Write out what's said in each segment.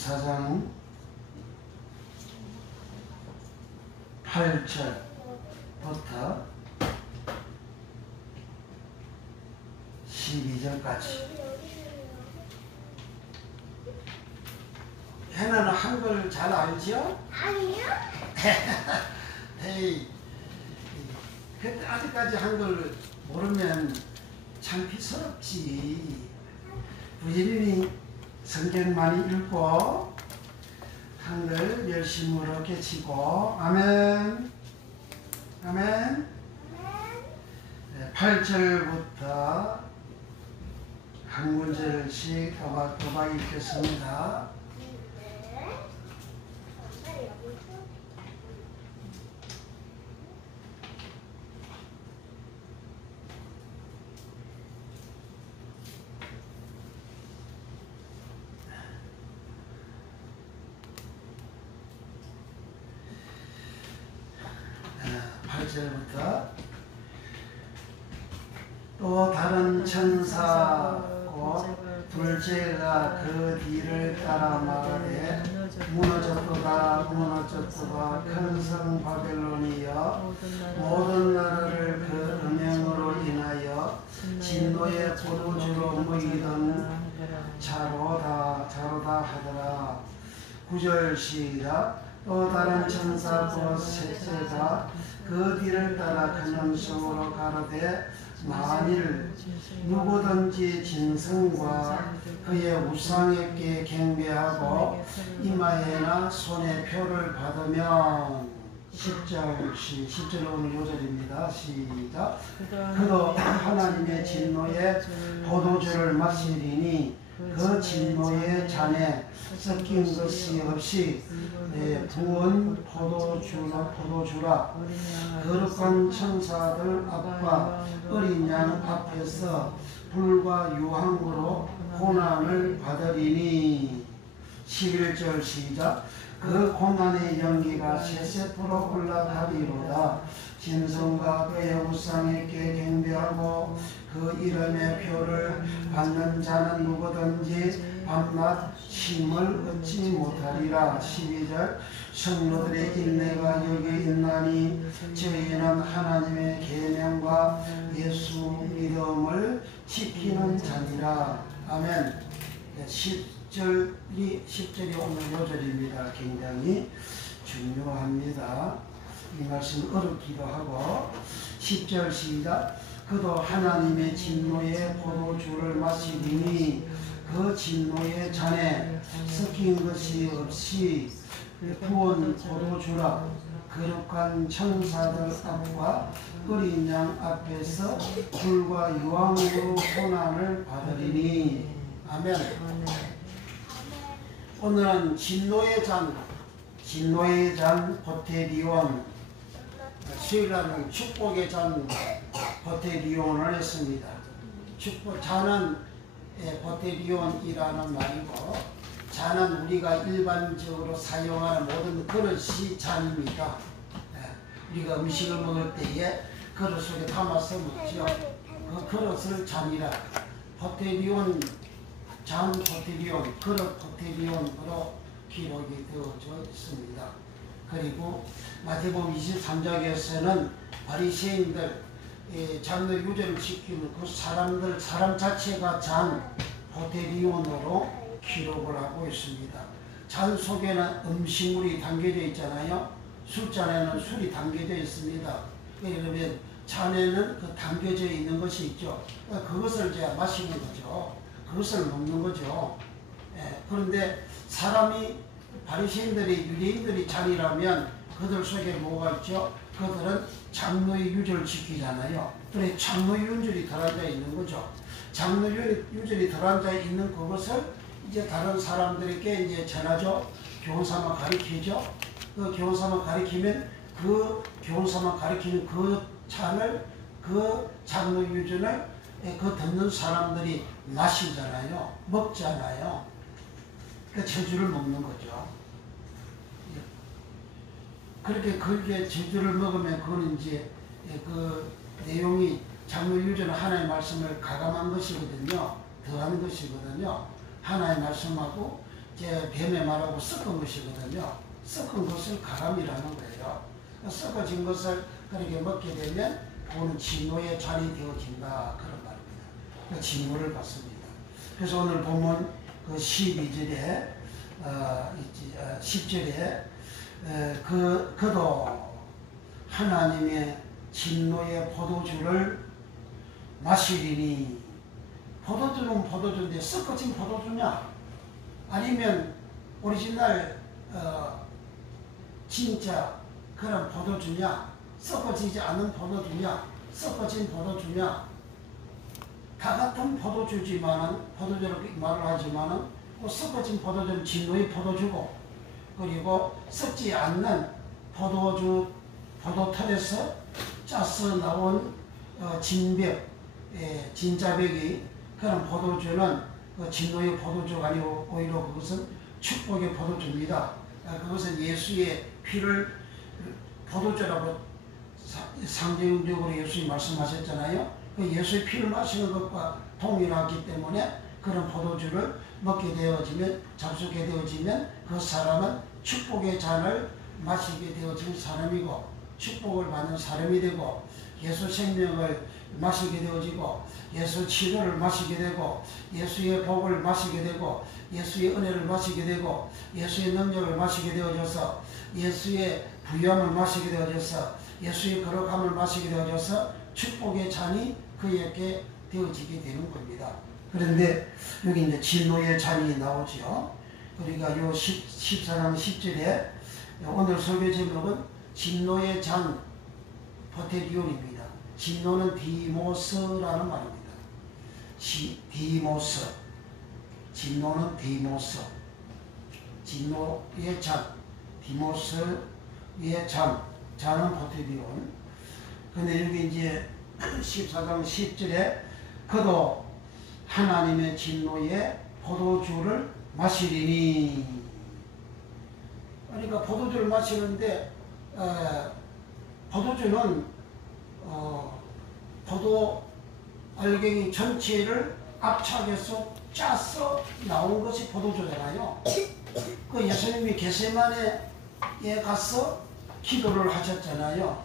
54장 8절부터 12절까지. 해나는 한글 잘 알죠? 아니요. 에이, 아직까지 한글 모르면 창피스럽지. 부지런히 성경 많이 읽고 한글 열심으로 깨치고. 아멘. 아멘. 8절부터 한 문절씩 또박또박 읽겠습니다. 또 다른 천사 곧 둘째가 그 뒤를 따라 말하되 무너졌도다 무너졌도다 큰 성 바벨론이여 모든 나라를 그 음행으로 인하여 진노의 포도주로 먹이던 자로다 하더라. 9절 시작. 또 다른 천사 곧 셋째가 그 뒤를 따라 근원성으로 가로되 만일 누구든지 진성과 그의 우상에게 경배하고 이마에나 손에 표를 받으면 10절 오늘 요절입니다. 시작. 그도 하나님의 진노의 포도주를 마시리니 그 진노의 잔에 섞인 것이 없이 부은 포도주라. 거룩한 천사들 앞과 어린 양 앞에서 불과 유황으로 고난을 받으리니. 11절 시작. 그 고난의 연기가 세세토록 올라가리로다. 진성과 그의 우상에게 경배하고 그 이름의 표를 받는 자는 누구든지 밤낮 쉼을 얻지 못하리라. 12절. 성도들의 인내가 여기 있나니 저희는 하나님의 계명과 예수 믿음을 지키는 자니라. 아멘. 10절이 오늘 요절입니다. 굉장히 중요합니다. 이 말씀 어렵기도 하고. 10절 시작. 그도 하나님의 진노의 포도주를 마시리니 그 진노의 잔에 섞인 것이 없이 부은 포도주라. 거룩한 천사들 앞과 어린 양 앞에서 불과 유황으로 고난을 받으리니. 아멘. 오늘은 진노의 잔 보테리온, 수요일날은 축복의 잔 보테리온을 했습니다. 잔은 보테리온이라는 말이고, 잔은 우리가 일반적으로 사용하는 모든 그릇이 잔입니다. 우리가 음식을 먹을 때에 그릇 속에 담아서 먹죠. 그 그릇을 잔이라. 보테리온, 잔 보테리온, 그릇 보테리온으로 기록이 되어져 있습니다. 그리고 마태복음 23장에서는 바리새인들 장로 유죄를 지키는 그 사람 자체가 잔 보테리온으로 기록을 하고 있습니다. 잔 속에는 음식물이 담겨져 있잖아요. 술잔에는 술이 담겨져 있습니다. 그러면 잔에는 그 담겨져 있는 것이 있죠. 그것을 이제 마시는 거죠. 그것을 먹는 거죠. 그런데 사람이 바리새인들이 유대인들이 잔이라면 그들 속에 뭐가 있죠? 그들은 장로의 유죄를 지키잖아요. 그래 장로의 유죄이 들어앉아 있는 거죠. 장로의 유죄이 들어앉아 있는 그것을 이제 다른 사람들에게 이제 전하죠. 교훈삼아 가르치죠. 그 교훈삼아 가르치면 그 교훈삼아 가르치는 그 잔을, 그 장로 유전을 그 듣는 사람들이 마시잖아요. 먹잖아요. 그 제주를 먹는 거죠. 그렇게 그게 제주를 먹으면 그건 이제 그 내용이 장로 유전은 하나의 말씀을 가감한 것이거든요. 더한 것이거든요. 하나의 말씀하고 제 뱀의 말하고 섞은 것이거든요. 섞은 것을 가람이라는 거예요. 섞어진 것을 그렇게 먹게 되면 그거는 진노의 잔이 되어진다, 그런 말입니다. 그 진노를 받습니다. 그래서 오늘 보면 그 12절에 10절에 그도 하나님의 진노의 포도주를 마시리니, 포도주는 포도주인데 섞어진 포도주냐 아니면 오리지널 진짜 그런 포도주냐, 섞어지지 않은 포도주냐, 섞어진 포도주냐, 다 같은 포도주지만은, 포도주로 말을 하지만은 그 섞어진 포도주는 진노의 포도주고, 그리고 섞지 않는 포도주, 포도털에서 짜서 나온 진벽, 진짜벽이 그런 포도주는 진노의 포도주가 아니고 오히려 그것은 축복의 포도주입니다. 그것은 예수의 피를 포도주라고 상징적으로 예수님이 말씀하셨잖아요. 그 예수의 피를 마시는 것과 동일하기 때문에 그런 포도주를 먹게 되어지면, 잡수게 되어지면 그 사람은 축복의 잔을 마시게 되어진 사람이고, 축복을 받는 사람이 되고, 예수 생명을 마시게 되어지고, 예수 치료를 마시게 되고, 예수의 복을 마시게 되고, 예수의 은혜를 마시게 되고, 예수의 능력을 마시게 되어져서, 예수의 부여함을 마시게 되어져서, 예수의 거룩함을 마시게 되어져서 축복의 잔이 그에게 되어지게 되는 겁니다. 그런데 여기 이제 진노의 잔이 나오죠. 그러니까 요 14장 10절에 오늘 설교 제목은 진노의 잔 포테리온입니다. 진노는 디모스라는 말입니다. 디모스. 진노는 디모스. 진노의 잔. 디모스의 잔. 잔은 포테리온. 근데 여기 이제 14장 10절에 그도 하나님의 진노의 포도주를 마시리니. 그러니까 포도주를 마시는데 포도주는 포도 알갱이 전체를 압착해서 짜서 나온 것이 포도주잖아요. 그 예수님이 겟세마네에 가서 기도를 하셨잖아요.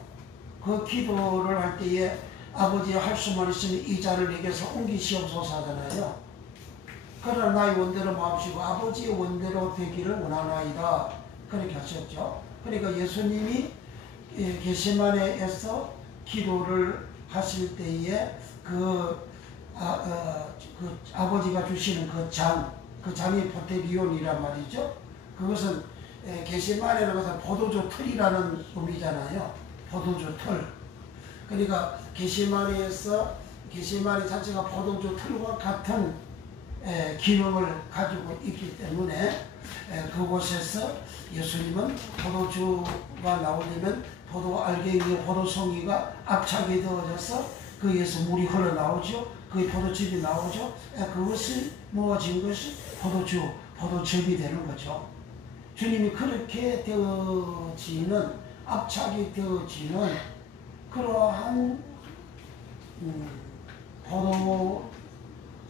그 기도를 할 때에 아버지 할 수만 있으면 이 잔을 내게서 옮기시옵소서 하잖아요. 그러나 나의 원대로 마옵시고 아버지의 원대로 되기를 원하나이다, 그렇게 하셨죠. 그러니까 예수님이 겟세마네에서 기도를 하실 때에 아버지가 주시는 그 잔이 포테리온이란 말이죠. 그것은 겟세마네라는 것은 포도주 틀이라는 의미잖아요. 포도주 틀. 그러니까 겟세마네 자체가 포도주 틀과 같은 기능을 가지고 있기 때문에 그곳에서 예수님은 포도주가 나오려면 포도 알갱이, 포도송이가 압착이 되어져서 거기에서 물이 흘러나오죠. 그 포도즙이 나오죠. 그것이 모아진 것이 포도즙이 되는 거죠. 주님이 그렇게 되어지는, 압착이 되어지는 그러한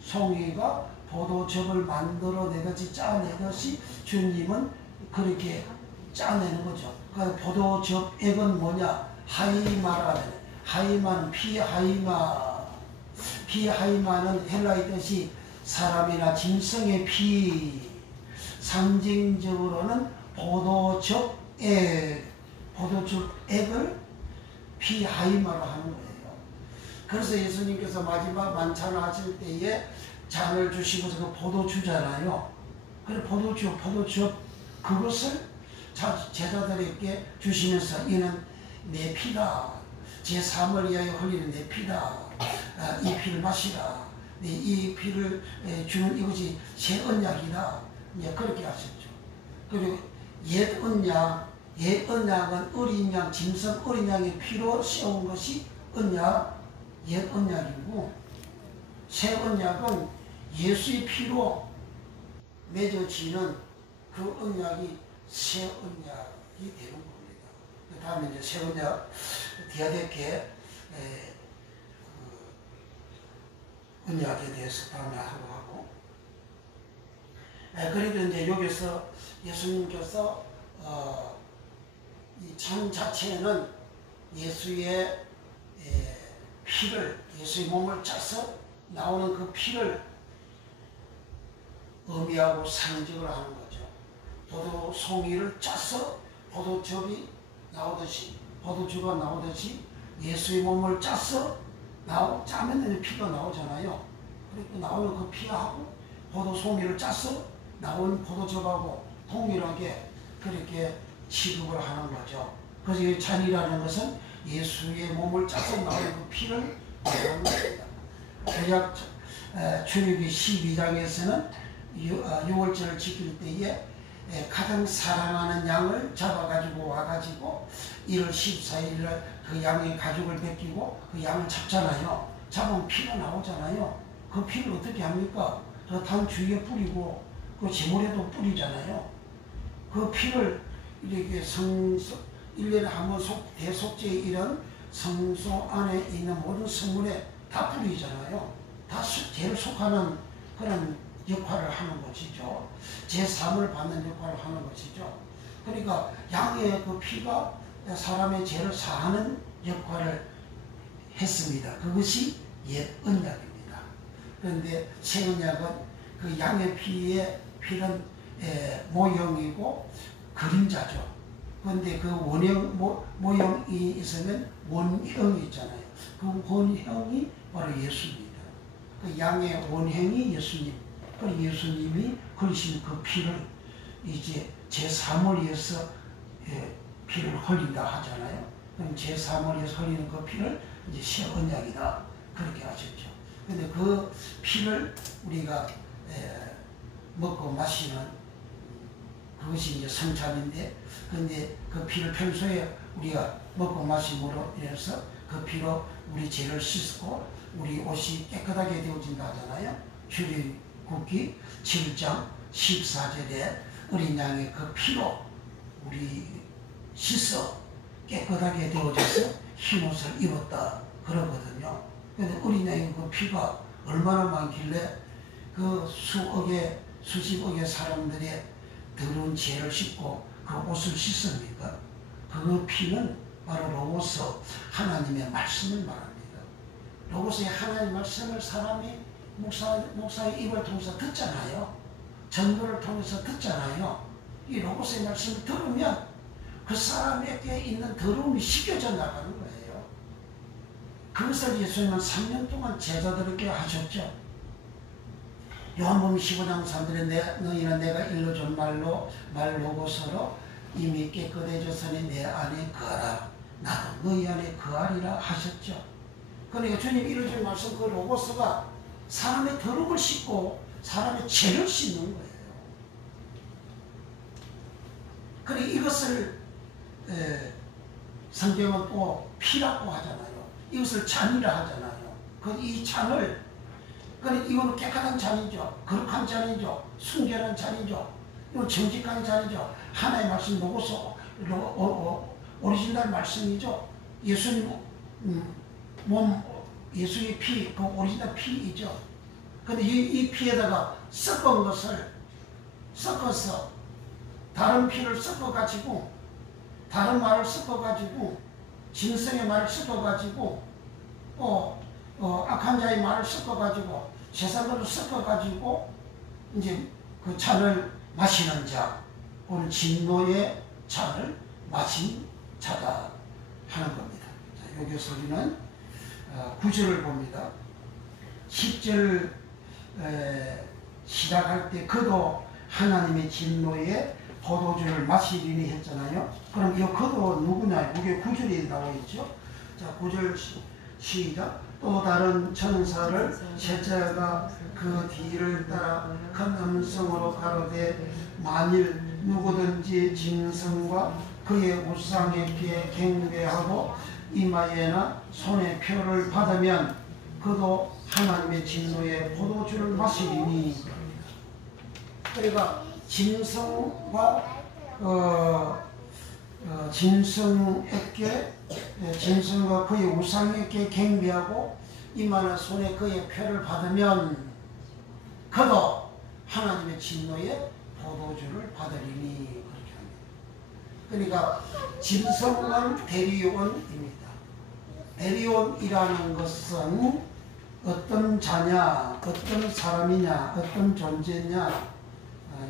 포도송이가 포도즙을 만들어내듯이 짜내듯이 주님은 그렇게 짜내는 거죠. 그 포도즙액은 뭐냐? 하이마라. 하이마는 피하이마. 피하이마는 헬라의 뜻이 사람이나 짐승의 피. 상징적으로는 포도즙액을 피하이마로 하는 거예요. 그래서 예수님께서 마지막 만찬을 하실 때에 잔을 주시고서 그 포도주잖아요. 그래 포도즙 그것을 제자들에게 주시면서 이는 내 피다. 제 삶을 위하여 흘리는 내 피다. 이 피를 마시라. 이 피를 주는 이것이 새 언약이다. 그렇게 하셨죠. 그리고 옛 언약은 어린 양, 짐승 어린 양의 피로 세운 것이 언약, 옛 언약이고, 새 언약은 예수의 피로 맺어지는 그 언약이 새 언약이 되는 겁니다. 그 다음에 이제 새 언약, 디아데케 언약에 대해서 다음에 하고, 그래도 이제 여기서 예수님께서 이 잔 자체는 예수의 피를, 예수의 몸을 짜서 나오는 그 피를 의미하고 상징을 하는 거죠. 포도 송이를 짜서 포도즙이 나오듯이, 포도주가 나오듯이 예수의 몸을 짜서 짜면 피가 나오잖아요. 그리고 나오는 그 피하고 포도 송이를 짜서 나온 포도즙하고 동일하게 그렇게 취급을 하는 거죠. 그래서 이 잔이라는 것은 예수의 몸을 짜서 나오는 그 피를 말하는 겁니다. 구약 출애굽기 12장에서는 6월절을 지킬 때에 가장 사랑하는 양을 잡아가지고 와가지고 1월 14일날 그 양의 가죽을 벗기고 그 양을 잡잖아요. 잡으면 피가 나오잖아요. 그 피를 어떻게 합니까? 그 단 주위에 뿌리고 그 제물에도 뿌리잖아요. 그 피를 이렇게 1년에 한 번 대속죄 이런 성소 안에 있는 모든 성물에 다 뿌리잖아요. 다 죄를 속하는 그런 역할을 하는 것이죠. 제3을 받는 역할을 하는 것이죠. 그러니까 양의 그 피가 사람의 죄를 사하는 역할을 했습니다. 그것이 옛 언약입니다. 그런데 새 언약은 그 양의 피는 모형이고 그림자죠. 그런데 그 원형, 모형이 있으면 원형이 있잖아요. 그 원형이 바로 예수입니다. 그 양의 원형이 예수님. 그 예수님이 흘리신 그 피를 이제 제3을 위해서 피를 흘린다 하잖아요. 그럼 제3을 위해서 흘리는 그 피를 이제 새 언약이다. 그렇게 하셨죠. 근데 그 피를 우리가 먹고 마시는 그것이 이제 성찬인데, 근데 그 피를 평소에 우리가 먹고 마심으로 인해서 그 피로 우리 죄를 씻고 우리 옷이 깨끗하게 되어진다 하잖아요. 출애굽기 7장 14절에 어린 양의 그 피로 우리 씻어 깨끗하게 되어져서 흰 옷을 입었다 그러거든요. 근데 어린 양의 그 피가 얼마나 많길래 그 수십억의 사람들의 더러운 죄를 씻고 그 옷을 씻습니까? 그 피는 바로 로고스 하나님의 말씀을 말합니다. 로고스의 하나님의 말씀을 사람이 목사의 입을 통해서 듣잖아요. 전도를 통해서 듣잖아요. 이 로고스의 말씀을 들으면 그 사람에게 있는 더러움이 씻겨져 나가는 거예요. 그것을 예수님은 3년 동안 제자들에게 하셨죠. 요한복음 15장 3절에 너희는 내가 일러준 말 로고스로 이미 깨끗해졌으니 내 안에 거하라. 나도 너희 안에 거하리라 하셨죠. 그러니까 주님 일러준 말씀 그 로고스가 사람의 더러움을 씻고 사람의 죄를 씻는 거예요. 그러니까 이것을 성경은 또 피라고 하잖아요. 이것을 잔이라 하잖아요. 이 잔을 이거는 깨끗한 잔이죠. 거룩한 잔이죠. 순결한 잔이죠. 이건 정직한 잔이죠. 하나의 말씀 로고스 오리지널 말씀이죠. 예수님 몸 예수의 피, 그 오리지널 피이죠. 근데 이 피에다가 섞은 것을 섞어서 다른 피를 섞어가지고 다른 말을 섞어가지고 진성의 말을 섞어가지고 악한 자의 말을 섞어가지고 세상으로 섞어가지고 이제 그 잔을 마시는 자, 오늘 진노의 잔을 마신 자다 하는 겁니다. 자, 여기서 우리는 9절을 봅니다. 10절 시작할 때 그도 하나님의 진노의 포도주를 마시리니 했잖아요. 그럼 이 그도 누구냐? 이게 9절에 나와 있죠. 자, 9절 시작. 또 다른 천사를 셋째가 그 뒤를 따라 큰 음성으로 가로되 만일 누구든지 짐승과 그의 우상의 피에 경배하고 이마에나 손에 표를 받으면 그도 하나님의 진노의 포도주를 마시리니. 그러니까 짐승과 짐승과 그의 우상에게 경배하고 이마나 손에 그의 표를 받으면 그도 하나님의 진노의 포도주를 받으리니 그렇게 합니다. 그러니까 짐승은 대리온입니다. 대리온이라는 것은 어떤 자냐, 어떤 사람이냐, 어떤 존재냐,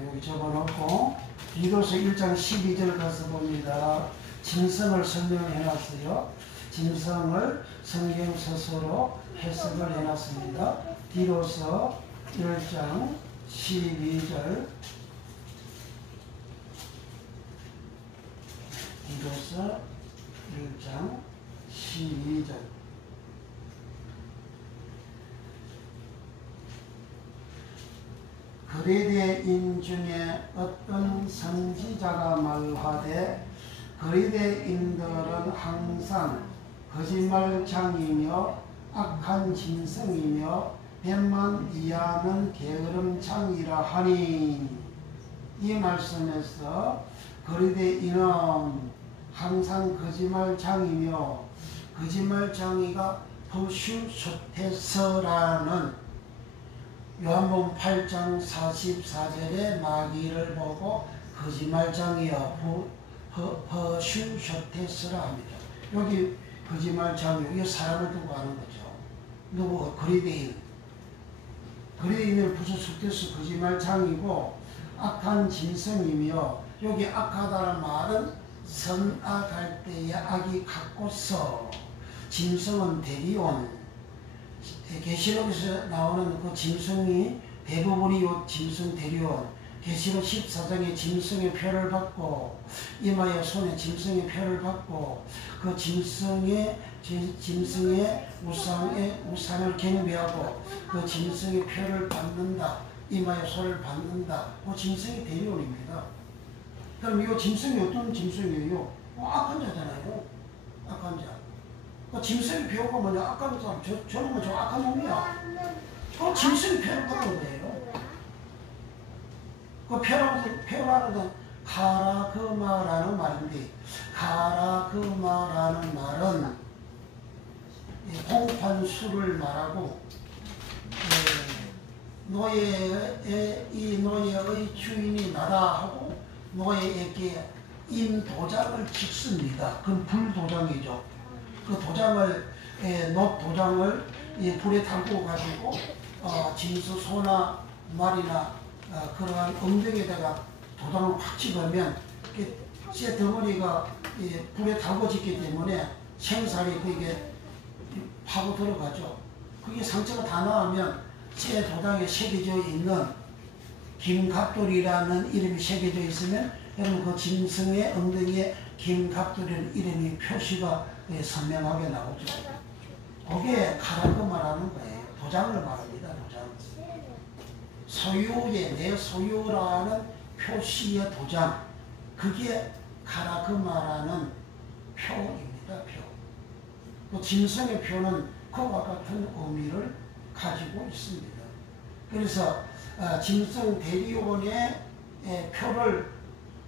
여기 적어놓고 디도서 1장 12절 가서 봅니다. 짐승을 설명해 놨어요. 짐승을 성경 서서로 해석을 해놨습니다. 디도서 1장 12절, 디도서 1장 12절. 그리대인 중에 어떤 선지자가 말하되 그리대인들은 항상 거짓말장이며 악한 짐승이며 뱀만 이해하는 게으름장이라 하니, 이 말씀에서 그리대인은 항상 거짓말장이며 거짓말장이가 퍼슈소테서라는 요한복음 8장 44절의 마귀를 보고 거짓말장이여 퍼슈소테스라 합니다. 여기 거짓말장이, 이 사람을 두고 하는 거죠. 누구? 그리대인. 그리대인을 퍼슈소테스 거짓말장이고 악한 짐승이며, 여기 악하다는 말은 선악할 때의 악이 갖고서, 짐승은 대리온. 계시록에서 나오는 그 짐승이 대부분이 요 짐승 대리온. 계시록 14장에 짐승의 표를 받고 이마에 손에 짐승의 표를 받고 그 짐승의 우상을 경배하고 그 짐승의 표를 받는다. 이마에 손을 받는다. 그 짐승의 대리온입니다. 그럼 이 짐승이 어떤 짐승이에요? 악한 자잖아요. 악한 자. 그 짐승이 표가 뭐냐? 악한 사람. 저놈은 저 악한 놈이야. 그 짐승이 표를 받는 거예요. 그 표라는 건 카라그마라는 말인데, 카라그마라는 말은 홍판수를 말하고, 이 노예의 주인이 나다 하고 노예에게 인도장을 찍습니다. 그건 불도장이죠. 그 도장을, 도장을 불에 담고 가지고 짐승 소나 말이나 그러한 엉덩이에다가 도장을 확 찍으면 쇠 덩어리가 불에 달궈지기 때문에 생살이 그게 파고 들어가죠. 그게 상처가 다 나오면 쇠 도장에 새겨져 있는 김갑돌이라는 이름이 새겨져 있으면 여러분 그 짐승의 엉덩이에 김갑돌이라는 이름이 표시가 선명하게 나오죠. 그게 카라그마라는 거예요. 도장을 말합니다. 도장. 소유의, 내 소유라는 표시의 도장, 그게 카라그마라는 표입니다. 표. 또 짐승의 표는 그와 같은 의미를 가지고 있습니다. 그래서 짐승 대리온의 표를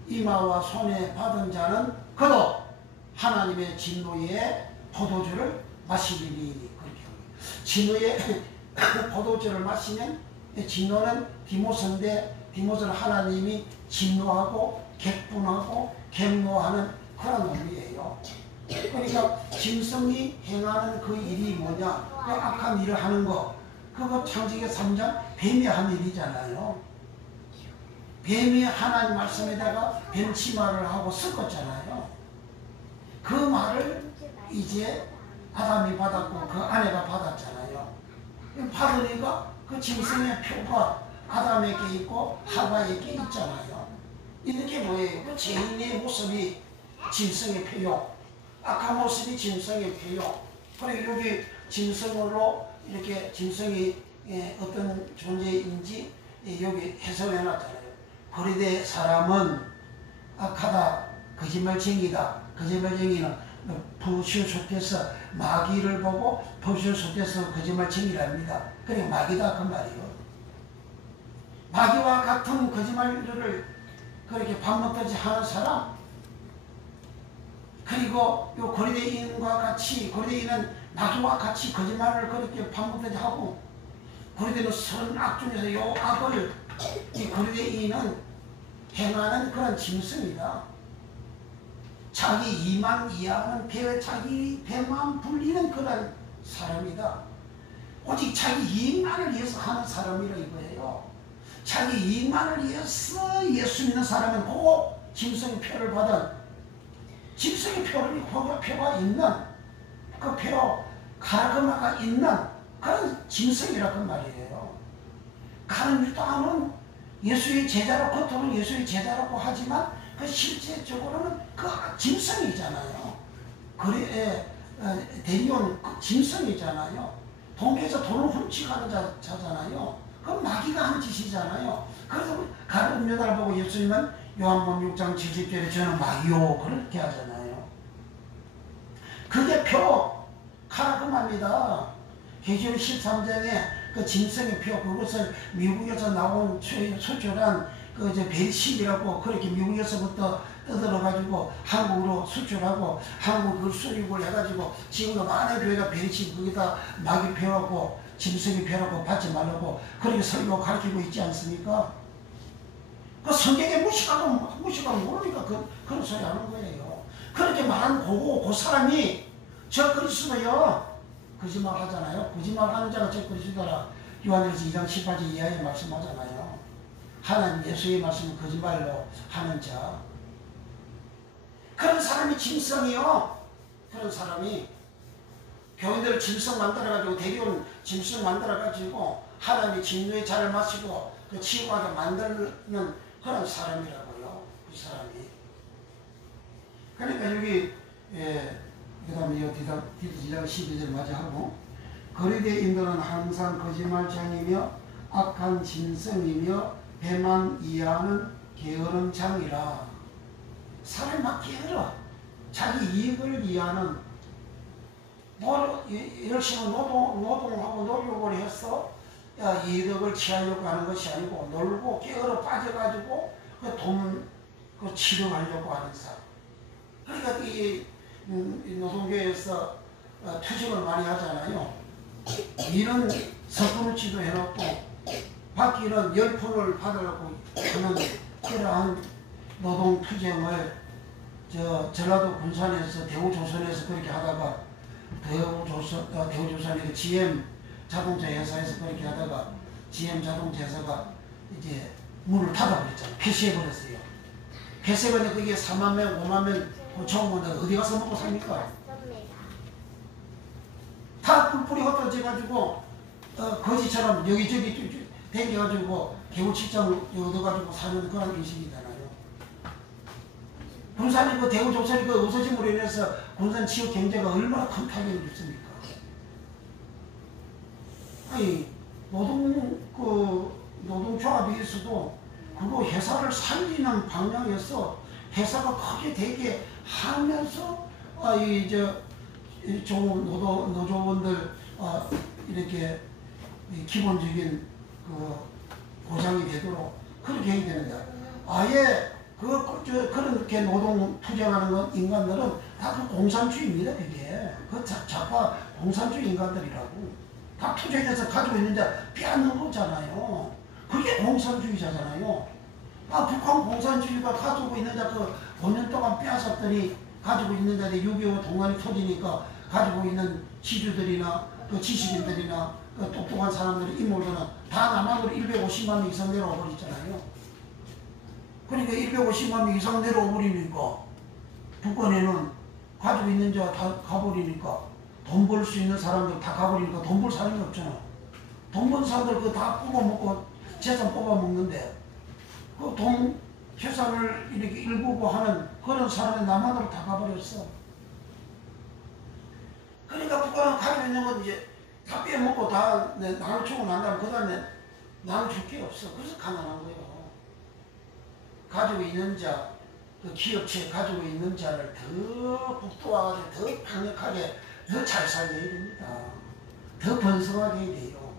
이마와 손에 받은 자는 그도 하나님의 진노의 포도주를 마시리니 그렇게 합니다. 진노의 포도주를 마시면, 진노는 디모스인데 디모스는 하나님이 진노하고 객분하고 객노하는 그런 의미예요. 그러니까 짐승이 행하는 그 일이 뭐냐? 그 악한 일을 하는 거. 그거 창세기 3장 뱀이 한 일이잖아요. 뱀이 하나님 말씀에다가 뱀치마를 하고 섞었잖아요. 그 말을 이제 아담이 받았고 그 아내가 받았잖아요. 받으니까 그 짐승의 표가 아담에게 있고 하와에게 있잖아요. 이렇게 뭐예요? 그 죄인의 모습이 짐승의 표요. 악한 모습이 짐승의 표요. 그리고 여기 짐승으로 이렇게 짐승이 어떤 존재인지 여기 해석해 놨잖아요. 그리되 사람은 악하다, 거짓말쟁이다. 거짓말쟁이는 퍼슈 속에서 마귀를 보고 퍼슈 속에서 거짓말쟁이랍니다. 그래 마귀다 그 말이요. 마귀와 같은 거짓말을 그렇게 밥 먹듯이 하는 사람, 그리고 요 거리대인과 같이, 거리대인은 마귀와 같이 거짓말을 그렇게 밥 먹듯이 하고, 고려대는 선악 중에서 요 악을 이 고려대인은 행하는 그런 짐승이다. 자기 이만 이하는 자기 배만 불리는 그런 사람이다. 오직 자기 이익만을 위해서 하는 사람이라 이거예요. 자기 이익만을 위해서 예수 믿는 사람은 그 짐승의 표를 받은 짐승의 표가 있는 그 표 가르마가 있는 그런 짐승이라고 말이에요. 가는 유다는 예수의 제자로 겉으로는 예수의 제자라고 하지만 그 실제적으로는 그 짐승이잖아요. 그래 대리온 그 짐승이잖아요. 동계에서 돈을 훔치가는 자잖아요. 그건 마귀가 하는 짓이잖아요. 그래서 가룟 유다를 보고 예수님은 요한복음 6장 70절에 저는 마귀요 그렇게 하잖아요. 그게 표 카르마입니다. 계시록 13장에 그 짐승의 표 그것을 미국에서 나온 수출한 그 이제 벨십이라고 그렇게 미국에서부터 뜯어가지고 한국으로 수출하고 한국 그걸 수입을 해가지고 지금도 많은 교회가 벨십 거기다 마귀 표하고 짐승의 표라고 받지 말라고 그렇게 설교 가르치고 있지 않습니까? 그 성경에 무식하고 모르니까 그런 소리 하는 거예요. 그렇게 말한 그 사람이 저 그리스도요 거짓말 하잖아요. 거짓말 하는 자가 저 그리스도라 요한일서 2장 18절 이하에 말씀하잖아요. 하나님 예수의 말씀을 거짓말로 하는 자 그런 사람이 짐승이요. 그런 사람이 교인들을 짐승 만들어가지고 대리온 짐승 만들어가지고 하나님의 진노의 잔을 마시고 그 치유하게 만드는 그런 사람이라고요. 그 사람이. 그러니까 여기 그 다음에 디도서 12절 맞이하고 거리대 인도는 항상 거짓말장이며 악한 짐승이며 배만 이해하는 게으른 장이라. 사람이 막 게으러 자기 이익을 위하는 열심히 노동하고 노력을 해서 이득을 취하려고 하는 것이 아니고 놀고 게으러 빠져가지고 그 돈 치료하려고 하는 사람. 그러니까 이 노동교회에서 투쟁을 많이 하잖아요. 일은 성금을 지도해놓고 받기는 열풍을 받으려고 하는 그러한 노동 투쟁을 전라도 군산에서 대우조선에서 그렇게 하다가 대우조선의 GM 자동차 회사에서 그렇게 하다가 GM 자동차 회사가 이제 문을 닫아버렸잖아요. 폐쇄해버렸어요. 폐쇄해버렸는데 그게 4만 명, 5만 명 고쳐오면 어디 가서 먹고 삽니까? 다 뿔뿔이 흩어져가지고 거지처럼 여기저기 댕겨가지고 개구치장 얻어가지고 사는 그런 인식이잖아요. 군산이 그 대우조선이 그 없어짐으로 인해서 군산 지역 경제가 얼마나 큰 타격을 줬습니까? 아니 노동조합에서도 그거 회사를 살리는 방향에서 회사가 크게 되게 하면서 노조원들 이렇게 기본적인 그 보장이 되도록 그렇게 해야 되는데 아예 그렇게 노동 투쟁하는 인간들은 다 그 공산주의입니다. 그게 그 좌파 공산주의 인간들이라고 다 투쟁해서 가지고 있는 자 빼앗는 거잖아요. 그게 공산주의자잖아요. 북한 공산주의가 가지고 있는 자 그 5년 동안 빼앗았더니 가지고 있는 자들이 6.25 동아리 터지니까 가지고 있는 지주들이나 그 지식인들이나 그 똑똑한 사람들의 인물들은 다 남한으로 150만 명 이상 내려와버리잖아요. 그러니까 150만 명 이상 내려와버리니까 북한에는 가지고 있는 자 다 가버리니까 돈 벌 수 있는 사람들 다 가버리니까 돈 벌 사람이 없잖아. 돈 번 사람들 그거 다 뽑아먹고 재산 뽑아먹는데 그 돈 회사를 이렇게 일구고 하는 그런 사람이 남한으로 다 가버렸어. 그러니까 북한은 가지고 있는 건 이제 다 빼먹고 다 나눠주고 난 다음에 그 다음에 나눠줄 게 없어. 그래서 가난한 거예요. 가지고 있는 자, 그 기업체에 가지고 있는 자를 더 북돋아가지고 더 강력하게 더 잘 살게 해야 됩니다. 더 번성하게 해야 돼요.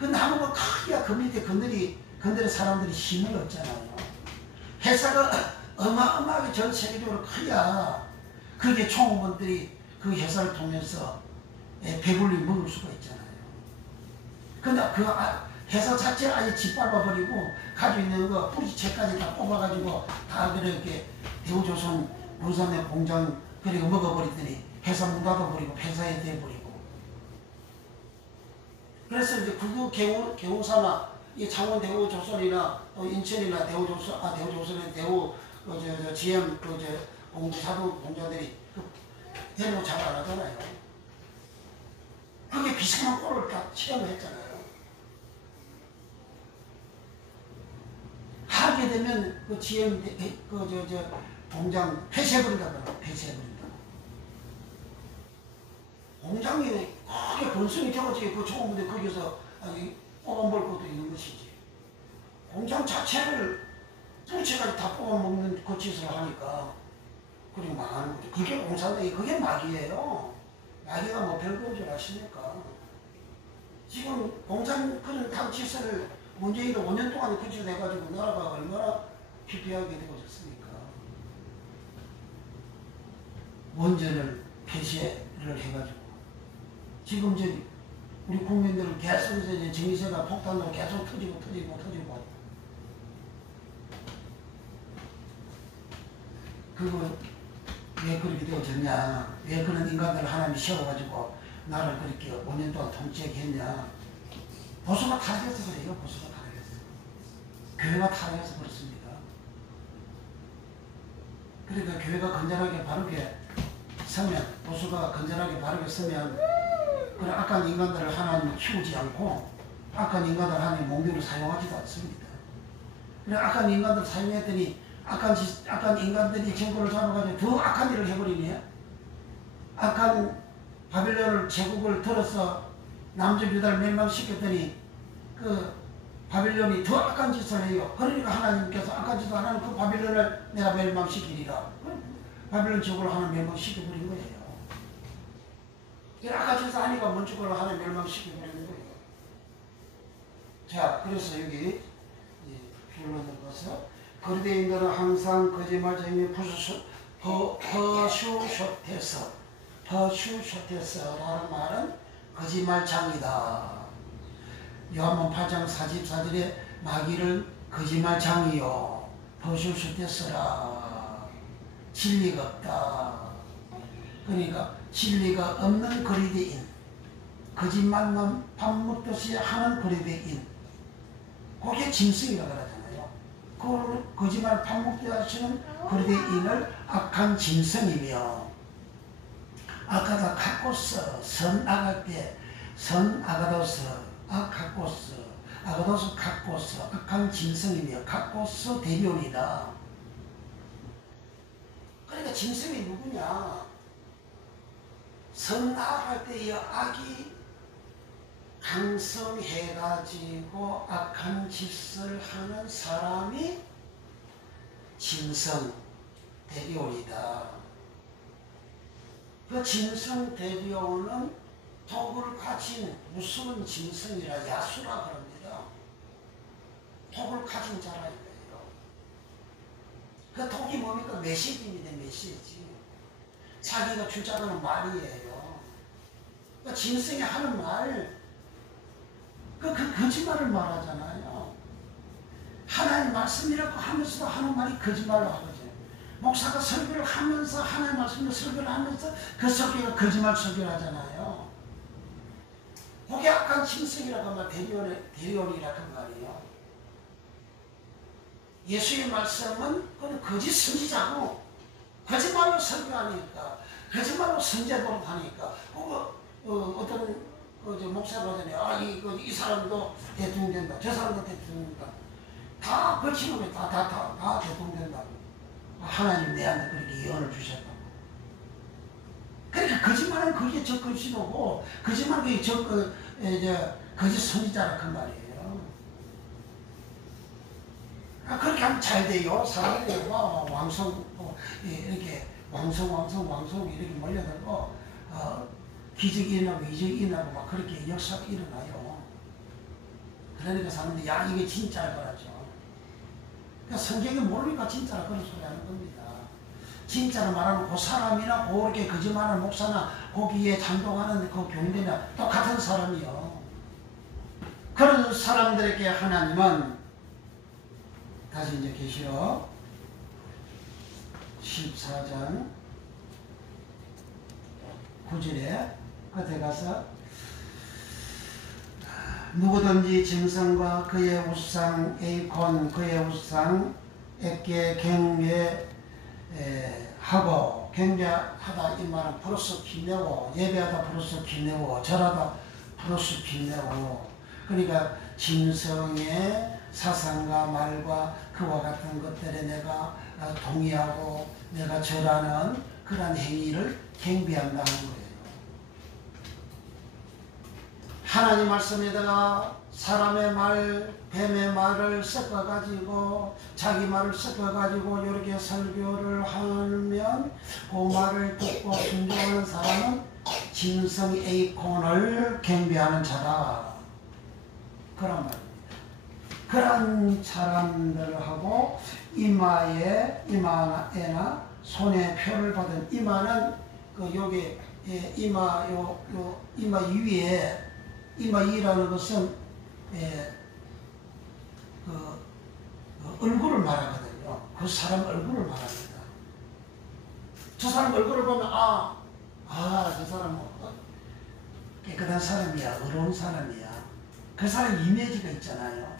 그 나무가 크기야 그 밑에 건드린 사람들이 힘을 얻잖아요. 회사가 어마어마하게 전 세계적으로 커야 그게 총무원들이 그 회사를 통해서 배불리 먹을 수가 있잖아요. 근데 그 회사 자체를 아예 짓밟아버리고 가지고 있는 거 뿌리채까지 다 뽑아가지고 다 그렇게 대우조선 군산의 공장 그리고 먹어버리더니 회사 문 닫아버리고 폐사에 돼버리고. 그래서 이제 그거 경우삼아 이 창원 대우조선이나 인천이나 대우조선의 대우 GM 자동 공장들이 대우 잘 안 하잖아요. 그게 비슷한 꼴을 다 체험했잖아요. 하게 되면 그 GM 공장 폐쇄해버린다고요. 폐쇄해버린다. 공장이 크게 번성이 되어가지고 그 좋은 분들 거기서 뽑아먹을 것도 있는 것이지. 공장 자체를 뿌리채까지 다 뽑아먹는 그 짓을 하니까 그리고 망하는 거죠. 그게 공사인데 그게 마귀예요. 마귀가 뭐 별거인 줄 아십니까? 지금 공장 그런 탕치스를 문재인도 5년 동안 거쳐내가지고 나라가 얼마나 피폐하게 되어졌습니까? 원전을 폐쇄를 해가지고 지금 이제 우리 국민들은 계속 이제 전기세가 폭탄으로 계속 터지고 그거 왜 그렇게 되어졌냐? 왜 그런 인간들을 하나님이 세워가지고 나를 그렇게 5년 동안 통치하게 했냐? 보수가 타락해서 그래요. 보수가 타락해서. 교회가 타락해서 그렇습니다. 그러니까 교회가 건전하게 바르게 서면, 보수가 건전하게 바르게 서면 그런 악한 인간들을 하나님은 키우지 않고 악한 인간들 하나님 몽둥이로 사용하지도 않습니다. 그래 악한 인간들 사용했더니 악한 인간들이 정권을 잡아가지고 더 악한 일을 해버리네. 악한 바빌론을 제국을 들어서 남쪽 유다를 멸망시켰더니 그 바빌론이 더 악한 짓을 해요. 그러니까 하나님께서 악한 짓을 안 하는 그 바빌론을 내가 멸망시키리라. 바빌론 제국을 하나 멸망시켜버린 거예요. 악한 짓을 하니까 먼저 걸 하나 멸망시켜버리는 거예요. 자, 그래서 여기 결론을 봐서 거리대인들은 항상 거짓말쟁이 퍼슈쇼테서라는 말은 거짓말장이다. 요한복음 8장 44절에 마귀를 거짓말장이요 퍼슈쇼테서라 진리가 없다. 그러니까 진리가 없는 거리대인, 거짓말만 밥 먹듯이 하는 거리대인, 그게 짐승이라고 하잖아요. 그 거짓말 밥 먹듯이 하시는 거리대인을 악한 짐승이며, 아까다 카코스, 선악할 때 선아가도스, 아카코스, 아가도스 카코스, 악한 짐승이며 카코스 대변이다. 그러니까 짐승이 누구냐? 선악할 때 이 악이 강성해가지고 악한 짓을 하는 사람이 짐승 대리온이다. 그 짐승 대리온은 독을 가진 무서운 짐승이라 야수라 그럽니다. 독을 가진 자라 이거예요. 그 독이 뭡니까? 메시지입니다. 메시지. 자기가 주장하는 말이에요. 그 짐승이 하는 말, 그 거짓말을 말하잖아요. 하나님 말씀이라고 하면서도 하는 말이 거짓말로 하거든요. 목사가 설교를 하면서 하나님 말씀으로 설교를 하면서 그 설교가 거짓말 설교를 하잖아요. 그게 악한 짐승이라고 하면 대리온이라고 말이에요. 예수의 말씀은 그건 거짓 선지자고 거짓말로 설교하니까 거짓말로 선제도록 하니까 어떤 목사가 하잖아요. 이 사람도 대통령 된다. 저 사람도 대통령 된다. 다 거치는 거예요. 다 대통령 된다고. 하나님 내한테 그렇게 예언을 주셨다고. 그러니까 거짓말은 그게 적거지도고 거짓말은 거짓 선지자라 그 말이에요. 그렇게 하면 잘 돼요. 사람들이 왕성 이렇게 왕성 이렇게 몰려들고 기적이 일어나고 이적이 일어나고 막 그렇게 역사가 일어나요. 그러니까 사람들이 야 이게 진짜일 거라죠. 그러니까 성경이 모르니까 진짜라 그런 소리 하는 겁니다. 진짜로 말하면 그 사람이나 그렇게 거짓말하는 목사나 거기에 찬동하는 그 교인들이나 똑같은 사람이요. 그런 사람들에게 하나님은 다시 이제 계시록 14장 9절에 그때 가서 누구든지 짐승과 그의 우상 에이콘 그의 우상 액계 경배하고 경배하다 이 말은 플러스 빛내고 예배하다 플러스 빛내고 절하다 플러스 빛내고 그러니까 짐승의 사상과 말과 그와 같은 것들에 내가 동의하고 내가 절하는 그런 행위를 경배한다는 거예요. 하나님 말씀에다가 사람의 말, 뱀의 말을 섞어가지고 자기 말을 섞어가지고 이렇게 설교를 하면 그 말을 듣고 순종하는 사람은 짐승 에이콘을 경배하는 자다. 그런 말입니다. 그런 사람들하고 이마에나 손에 표를 받은 이마는 여기 이마 이마 위에 이마 위라는 것은 얼굴을 말하거든요. 그 사람 얼굴을 말합니다. 저 사람 얼굴을 보면 저 사람은 깨끗한 사람이야, 의로운 사람이야. 그 사람 이미지가 있잖아요.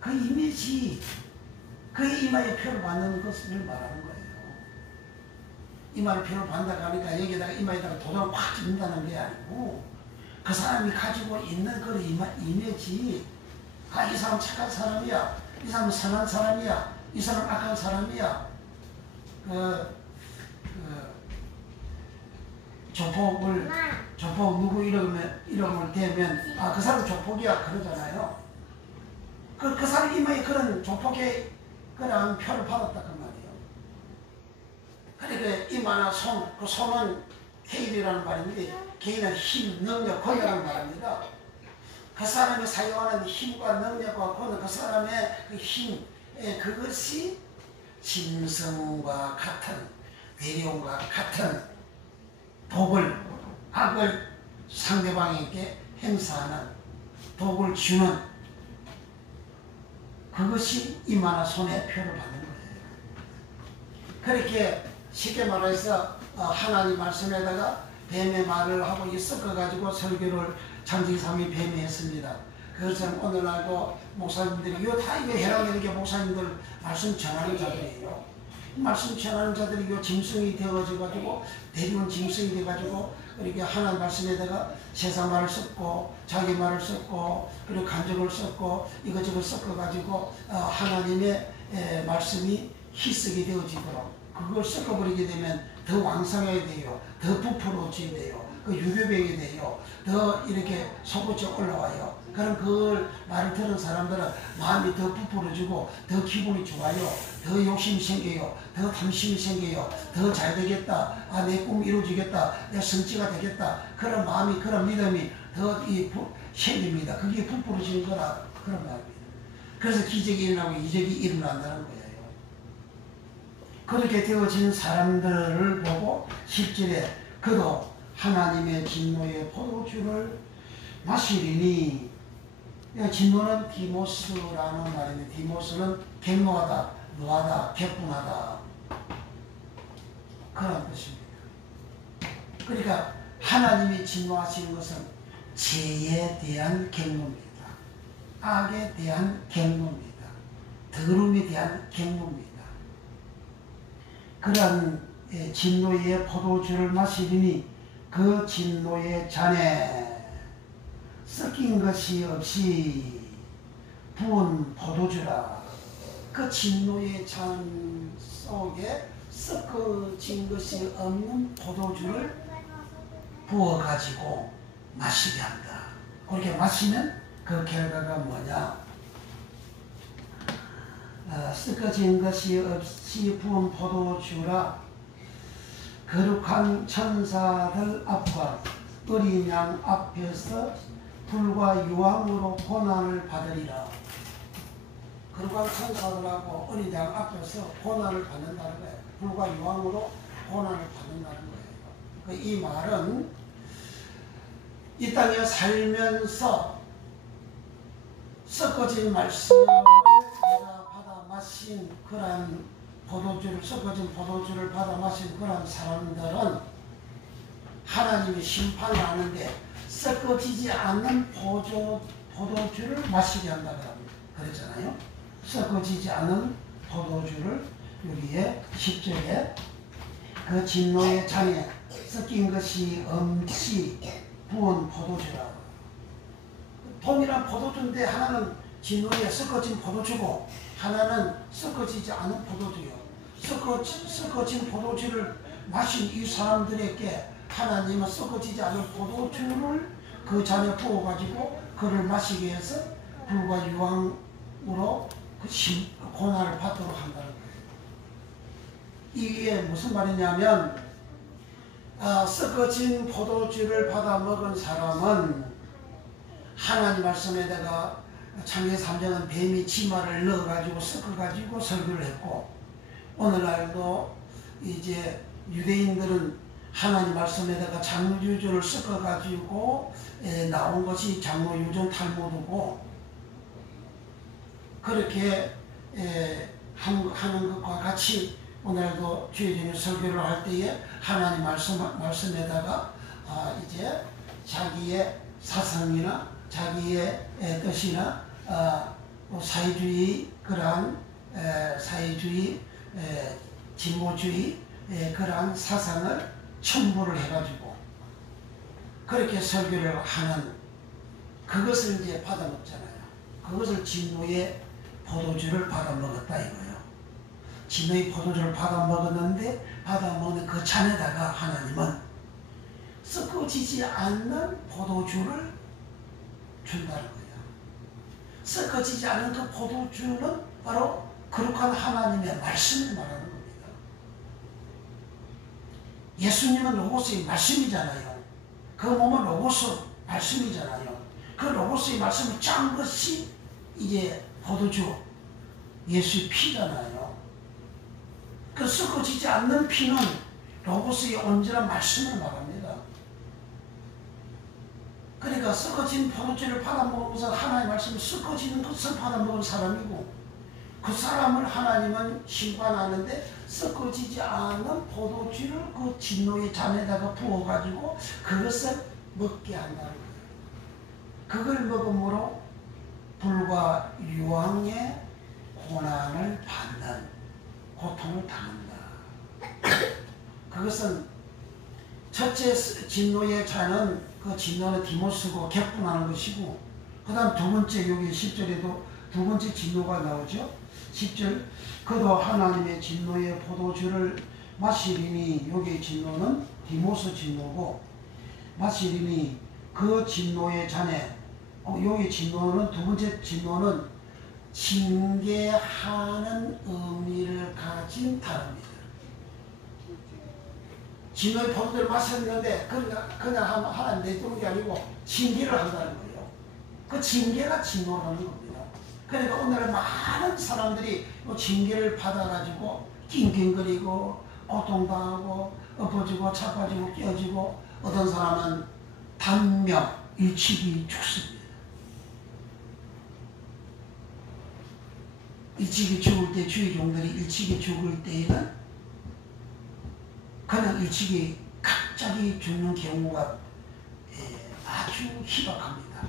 그 이미지, 그 이마에 표를 받는 것을 말하는 거예요. 이마에 표를 받는다고 하니까 여기다가 이마에다가 도장을 확 찍는다는 게 아니고 그 사람이 가지고 있는 그 이미지, 이 사람 착한 사람이야, 이 사람 선한 사람이야, 이 사람 악한 사람이야. 조폭 누구 이름을 대면 그 사람 조폭이야 그러잖아요. 그 사람 이마에 그런 조폭의 그런 표를 받았다 그 말이에요. 그러니까 이마나 손, 그 손은 케일이라는 말인데 개인의 힘, 능력, 권력을 말합니다. 그 사람이 사용하는 힘과 능력과 권력, 그 사람의 그 힘, 그것이 짐승과 같은, 대령과 같은 독을, 악을 상대방에게 행사하는, 독을 주는 그것이 이마나 손에 표를 받는 거예요. 그렇게 쉽게 말해서 하나님 말씀에다가 뱀의 말을 하고 섞어가지고 설교를 창세기 3일 뱀이 했습니다. 그것은 오늘날도 목사님들이 이거 해당되는 게 목사님들 말씀 전하는 자들이에요. 말씀 전하는 자들이 이 짐승이 되어져가지고 대리운 짐승이 돼가지고 이렇게 하나님 말씀에다가 세상 말을 섞고 자기 말을 섞고 그리고 감정을 섞고 이것저것 섞어가지고 하나님의 말씀이 희석이 되어지도록 그걸 섞어버리게 되면 더 왕성하게 돼요. 더 부풀어지게 돼요. 그 유교병이 돼요. 더 이렇게 솟구쳐 올라와요. 그럼 그걸 말을 들은 사람들은 마음이 더 부풀어지고 더 기분이 좋아요. 더 욕심이 생겨요. 더 탐심이 생겨요. 더 잘 되겠다. 내 꿈이 이루어지겠다. 내 성취가 되겠다. 그런 마음이 그런 믿음이 더 생깁니다. 그게 부풀어지는 거라 그런 말입니다. 그래서 기적이 일어나고 이적이 일어난다는 거예요. 그렇게 되어진 사람들을 보고 10절에 그도 하나님의 진노의 포도주를 마시리니 진노는 디모스라는 말인데 디모스는 갱노하다, 노하다, 격분하다 그런 뜻입니다. 그러니까 하나님이 진노하시는 것은 죄에 대한 갱노입니다. 악에 대한 갱노입니다. 더러움에 대한 갱노입니다. 그런 진노의 포도주를 마시리니 그 진노의 잔에 섞인 것이 없이 부은 포도주라. 그 진노의 잔 속에 섞어진 것이 없는 포도주를 부어가지고 마시게 한다. 그렇게 마시면 그 결과가 뭐냐? 섞어진 것이 없이 부은 포도주라. 거룩한 천사들 앞과 어린 양 앞에서 불과 유황으로 고난을 받으리라. 거룩한 천사들하고 어린 양 앞에서 고난을 받는다는 거예요. 불과 유황으로 고난을 받는다는 거예요. 이 말은 이 땅에 살면서 섞어진 말씀을 내가 받아 마신 그러한 포도주를, 섞어진 포도주를 받아 마신 그러한 사람들은 하나님이 심판을 하는데 섞어지지 않는 포도주를 마시게 한다 그랬잖아요. 섞어지지 않은 포도주를 여기에 10절에 그 진노의 잔에 섞인 것이 없이 부은 포도주라. 동일한 포도주인데 하나는 진노에 섞어진 포도주고 하나는 섞어지지 않은 포도주요. 섞어진 포도주를 마신 이 사람들에게 하나님은 섞어지지 않은 포도주를 그 잔에 부어가지고 그를 마시게 해서 불과 유황으로 그 고난을 받도록 한다는 거예요. 이게 무슨 말이냐면 섞어진 포도주를 받아 먹은 사람은 하나님 말씀에다가 창세기 3장은 뱀이 치마를 넣어가지고 섞어가지고 설교를 했고, 오늘날도 이제 유대인들은 하나님 말씀에다가 장로유전을 섞어가지고 나온 것이 장로유전 탈무드고, 그렇게 하는 것과 같이 오늘도 주의적인 설교를 할 때에 하나님 말씀에다가 이제 자기의 사상이나 자기의 뜻이나 사회주의 그러한 사회주의 진보주의 그러한 사상을 첨부를 해가지고 그렇게 설교를 하는 그것을 이제 받아먹잖아요. 그것을 진노의 포도주를 받아먹었다 이거예요. 진노의 포도주를 받아먹었는데 받아먹는 그 잔에다가 하나님은 섞어지지 않는 포도주를 준다는 거예요. 섞어지지 않은 그 포도주는 바로 거룩한 하나님의 말씀을 말하는 겁니다. 예수님은 로고스의 말씀이잖아요. 그 몸은 로고스 말씀이잖아요. 그 로고스의 말씀을 짠 것이 이제 포도주 예수의 피잖아요. 그 섞어지지 않는 피는 로고스의 온전한 말씀을 말합니다. 그러니까 섞어진 포도주를 받아먹으면서 하나님의 말씀을 섞어지는 것을 받아먹은 사람이고, 그 사람을 하나님은 심판하는데 섞어지지 않은 포도주를 그 진노의 잔에다가 부어가지고 그것을 먹게 한다는 거예요. 그걸 먹음으로 불과 유황의 고난을 받는, 고통을 당한다. 그것은 첫째 진노의 잔은 그 진노는 디모스고 격분하는 것이고, 그 다음 두 번째 여기 10절에도 두 번째 진노가 나오죠. 10절 그도 하나님의 진노의 포도주를 마시리니, 여기 진노는 디모스 진노고 마시리니 그 진노의 잔에 여기 진노는 두 번째 진노는 징계하는 의미를 가진 단어입니다. 진노의 포도주를 마셨는데 그냥 하나님 내두는 게 아니고 징계를 한다는 거예요. 그 징계가 진노라는 겁니다. 그러니까 오늘은 많은 사람들이 징계를 받아가지고 낑낑거리고 고통당하고 엎어지고 차빠지고 깨어지고, 어떤 사람은 단명 일찍이 죽습니다. 일찍이 죽을 때, 주의 종들이 일찍이 죽을 때에는 그냥 일찍이 갑자기 죽는 경우가 아주 희박합니다.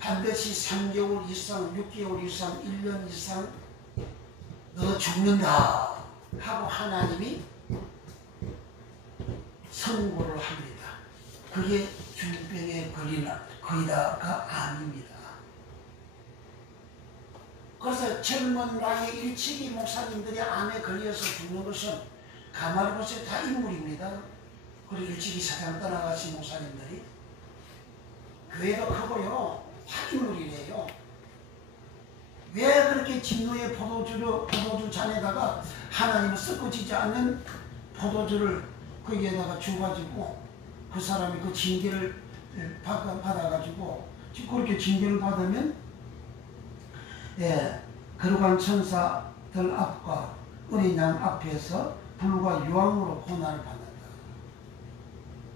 반드시 3개월 이상, 6개월 이상, 1년 이상 너 죽는다 하고 하나님이 선고를 합니다. 그게 중병에 걸리다가 아닙니다. 그래서 젊은 나이에 일찍이 목사님들이 암에 걸려서 죽는 것은 가만히 보세요. 다 인물입니다. 그리고 일찍이 세상 떠나가신 목사님들이 교회도 크고요. 다 인물이래요. 왜 그렇게 진노의 포도주 잔에다가 하나님은 섞어지지 않는 포도주를 거기에다가 줘가지고 그 사람이 그 징계를 받아가지고 그렇게 징계를 받으면 거룩한 천사들 앞과 어린 양 앞에서 불과 유황으로 고난을 받는다.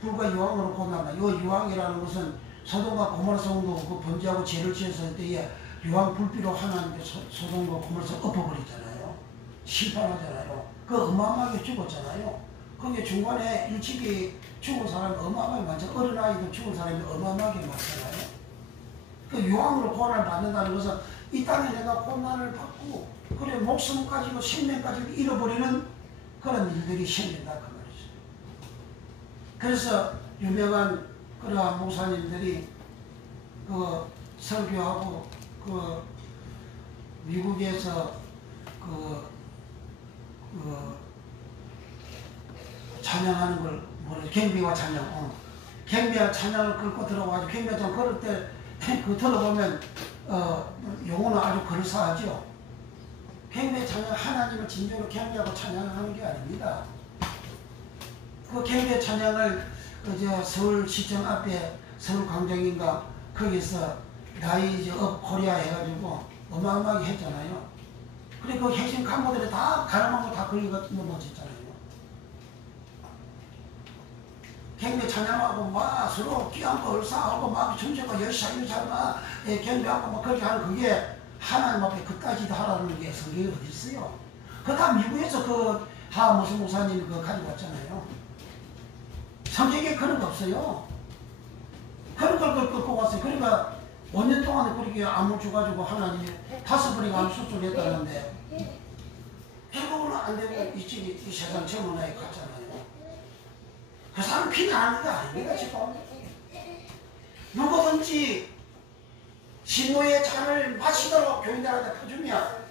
불과 유황으로 고난을 받는다. 이 유황이라는 것은 소돔과 고모라 성도 그 번제하고 죄를 지었을 때에 유황 불비로 하나님께 소돔과 고모라 성 엎어버리잖아요. 심판하잖아요. 그 어마어마하게 죽었잖아요. 그게 중간에 일찍이 죽은 사람이 어마어마하게 많죠. 어린아이도 죽은 사람이 어마어마하게 많잖아요. 그 유황으로 고난을 받는다는 것은 이 땅에 내가 고난을 받고 그래 목숨 가지고 생명까지 잃어버리는 그런 일들이 생긴다 그 말이죠. 그래서 유명한 그러한 목사님들이 그 설교하고 그 미국에서 그 찬양하는 걸 뭐래 경배와 찬양, 경배와 찬양을 끌고 들어가지고 경배와 찬양 걸을 때 그 들어보면 용어는 아주 그럴싸하죠. 경배 찬양 하나님을 진정으로 경배하고 찬양하는 게 아닙니다. 그 경배 찬양을 서울시청 앞에 서울광장인가 거기서 라이즈 업 코리아 해가지고 어마어마하게 했잖아요. 그래 그 핵심 간부들이 다 가늠한 거 다 걸리고 넘어졌잖아요. 경배 찬양하고 막 서로 귀한 거 얼싸하고 막 춤추고 열심히 살고 경배하고 막 그렇게 하는 그게 하나님 앞에 그까지도 하라는 게 성경에 어디 있어요? 그 다 미국에서 그 무슨 목사님이 그거 가지고 왔잖아요. 성경에 그런 거 없어요. 그런 걸 끌고 왔어요. 그러니까 5년 동안에 그렇게 암을 줘가지고 하나님이 5번이가 암 수술했다는데 결국은 안 되고 이 세상 저 문화에 갔잖아요. 그 사람 피나는 게 아닙니다, 지금. 누구든지 진노의 잔을 마시도록 교인들한테 퍼주면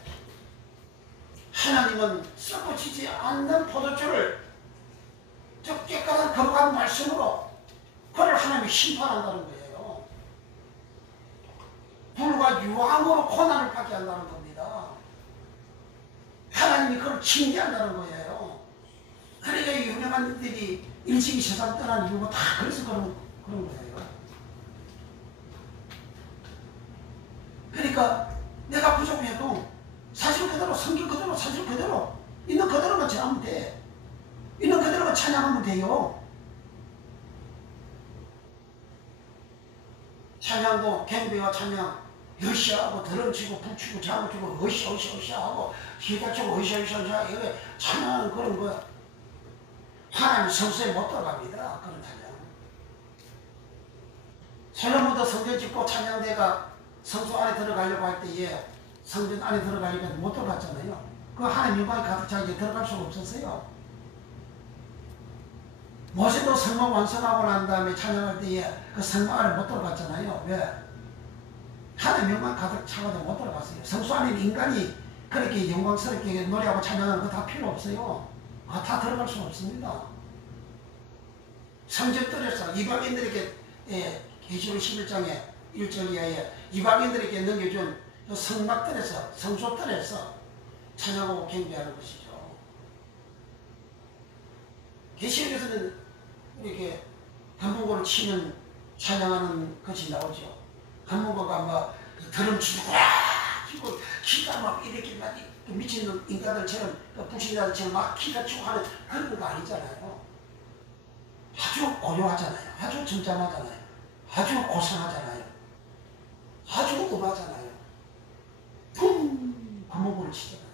하나님은 썩어지지 않는 포도주를 저 깨끗한 거룩한 말씀으로 그를 하나님이 심판한다는 거예요. 불과 유황으로 고난을 받게 한다는 겁니다. 하나님이 그를 징계한다는 거예요. 그러니까 유명한 일들이 일찍이 세상 떠난 이유가 다 그래서 그런 거예요. 그러니까 내가 부족해도 사실 그대로 성경 그대로 사실 그대로 있는 그대로만 전하면 돼. 있는 그대로만 찬양하면 돼요. 찬양도 경배와 찬양 으쌰하고 드럼치고 북치고 장구치고 으쌰 하고 기타치고 으쌰 이게 찬양하는 그런 거야. 하나님 성소에 못 들어갑니다. 그런 찬양. 솔로몬도 성전 짓고 찬양대가 성소 안에 들어가려고 할 때에 성전 안에 들어가려고 못 들어갔잖아요. 그 하나님 영광이 가득 차게 들어갈 수가 없었어요. 모세도 성막 완성하고 난 다음에 찬양할 때에 그 성막 안에 못 들어갔잖아요. 왜? 하나님 영광 가득 차가지고 못 들어갔어요. 성소 안에 인간이 그렇게 영광스럽게 노래하고 찬양하는 거 다 필요 없어요. 다 들어갈 수 없습니다. 성전뜰에서 이방인들에게 계시록 11장에 1절 이하에 이방인들에게 넘겨준 성막뜰에서 성소뜰에서 찬양하고 경배하는 것이죠. 계시록에서는 이렇게 한문고를 치는 찬양하는 것이 나오죠. 한문고가 막 드럼 치고 치고 기가 막 이렇게 막 미친 인간들처럼 불신자들처럼 막 기가 치고 하는 그런 거 아니잖아요. 아주 고요하잖아요. 아주 점잖하잖아요. 아주 고상하잖아요. 아주 음하잖아요. 쿵! 한문고를 치잖아요.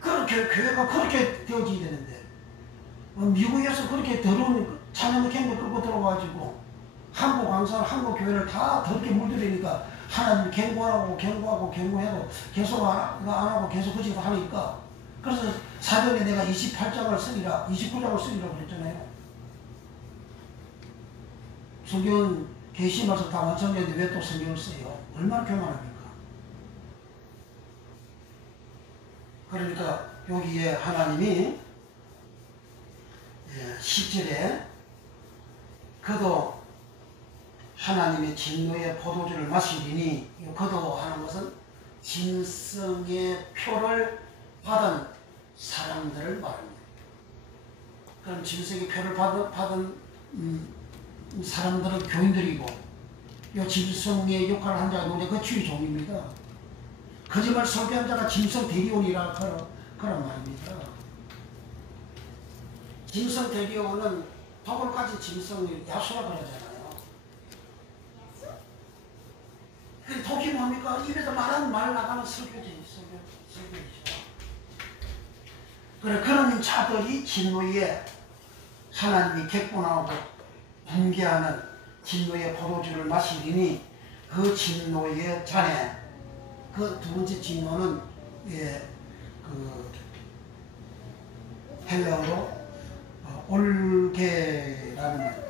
그렇게 교회가 그렇게 되어져야 되는데 미국에서 그렇게 더러운 찬양을 경배 끌고 들어가지고 한국 강사를 한국 교회를 다 더럽게 물들이니까 하나님 경고하고 경고해도 계속 안 하고 계속 그지도 하니까 그래서 사전에 내가 28장을 쓰리라 29장을 쓰리라고 그랬잖아요. 성경은 계시말서 다 완성됐는데 왜 또 성경을 써요? 얼마나 교만합니까? 그러니까 여기에 하나님이 10절에 그도 하나님의 진노의 포도주를 마시리니 그도 하는 것은 진성의 표를 받은 사람들을 말합니다. 그럼 진성의 표를 받은 사람들은 교인들이고 이 진성의 역할을 한 자가 누구냐? 그 주의종입니다. 거짓말 설교한 자가 진성 대리온이라 그런 말입니다. 진성 대리온은 바울까지 짐승을 야수라 그러잖아요. 그 독이 뭡니까? 입에서 말하는 말 나가는 설교지죠. 그래, 그런 자들이 진노에 하나님이 객분하고 붕괴하는 진노의 포도주를 마시리니 그 진노의 잔에 그 두 번째 진노는 그 헬라어로 올게라는 말,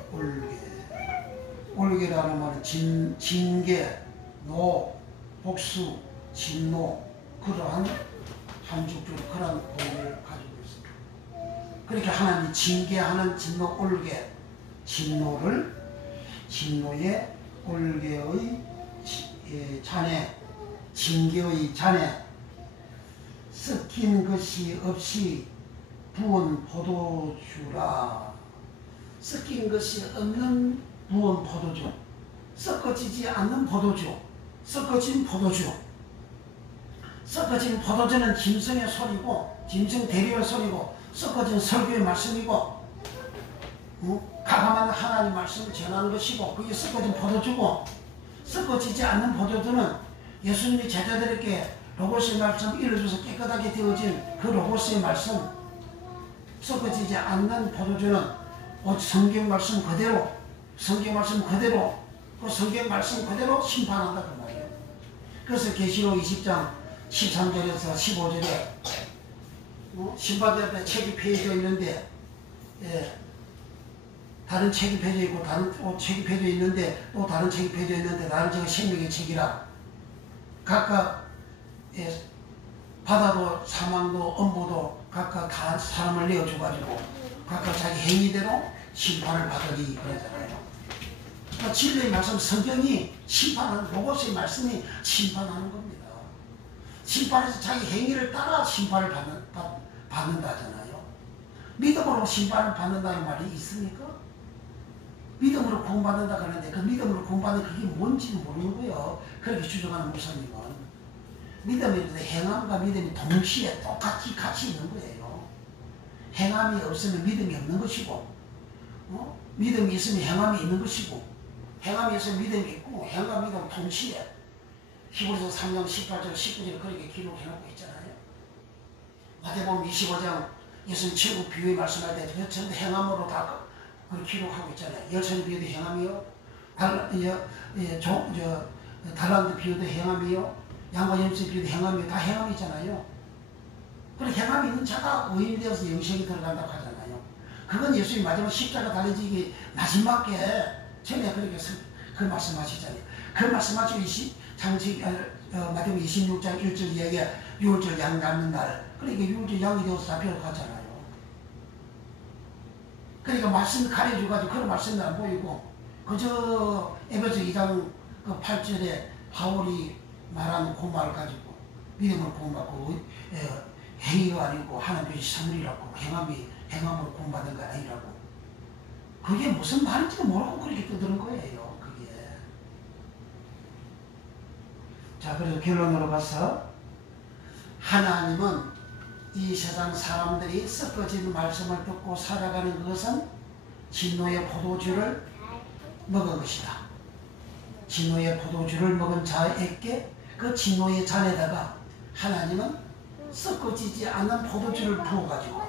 올게라는 말은 징계, 노, 복수, 진노 그러한 한죽줄 그런 의미를 가지고 있습니다. 그렇게 하나님이 징계하는 진노 올게, 진노의 올게의 잔에, 징계의 잔에 섞인 것이 없이 부은 포도주라. 섞인 것이 없는 부은 포도주, 섞어지지 않는 포도주, 섞어진 포도주. 섞어진 포도주는 짐승의 소리고, 짐승 대리의 소리고, 섞어진 설교의 말씀이고, 가감한 하나님 말씀을 전하는 것이고, 그게 섞어진 포도주고, 섞어지지 않는 포도주는 예수님이 제자들에게 로고스의 말씀 일러줘서 깨끗하게 되어진 그 로고스의 말씀, 섞어지지 않는 포도주는 성경 말씀 그대로, 그 성경 말씀 그대로 심판한다 그 말이에요. 그래서 계시록 20장 13절에서 15절에 심판대 앞에 책이 펴져 있는데, 다른 책이 펴져 있고 다른 책이 펴져 있는데 또 다른 책이 펴져 있는데 나는 제가 생명의 책이라. 각각 바다도 사망도 음부도 각각 다 사람을 내어줘가지고 각각 자기 행위대로 심판을 받으리 그러잖아요. 그러니까 진리의 말씀, 성경이 심판하는, 로고스의 말씀이 심판하는 겁니다. 심판해서 자기 행위를 따라 심판을 받는다잖아요. 믿음으로 심판을 받는다는 말이 있습니까? 믿음으로 구원받는다 그러는데 그 믿음으로 구원받는 그게 뭔지 모르는 거예요. 그렇게 주장하는 목사님은. 믿음이 행함과 믿음이 동시에 똑같이 같이 있는 거예요. 행함이 없으면 믿음이 없는 것이고, 믿음이 있으면 행함이 있는 것이고, 행함이 있으면 믿음이 있고, 행함과 믿음 동시에 히브리서 3장 18절 19절 그렇게 기록해놓고 있잖아요. 마태복음 25장 예수님 최고 비유의 말씀할 때 전부 행함으로 다 그걸 기록하고 있잖아요. 열천의 비유도 행함이요, 달란트 비유도 행함이요, 양과 염소의 비유도 행함이요, 다 행함이잖아요. 그리고 행함이 있는 자가 의인이 되어서 영생이 들어간다고 하잖아요. 그건 예수님 마지막 십자가 달리지기 마지막에 전에 그렇게 그 말씀하시잖아요. 그 말씀하시고 마태복음 26장 1절 이야기에 6월 양 잡는 날, 그러니까 6월 양이 되어서 잡혀가잖아요. 그러니까 말씀을 가려줘가지고 그런 말씀이 안 보이고, 그저 에베소 2장 8절에 바울이 말하는 그 말을 가지고 믿음을 구원받고 행위가 아니고 하나님의 선물이라고, 행함으로 구원받는 거 아니라고. 그게 무슨 말인지도 모르고 그렇게 떠드는 거예요. 그게. 자, 그래서 결론으로 가서 하나님은 이 세상 사람들이 섞어진 말씀을 듣고 살아가는 것은 진노의 포도주를 먹은 것이다. 진노의 포도주를 먹은 자에게 그 진노의 잔에다가 하나님은 섞어지지 않는 포도주를 부어가지고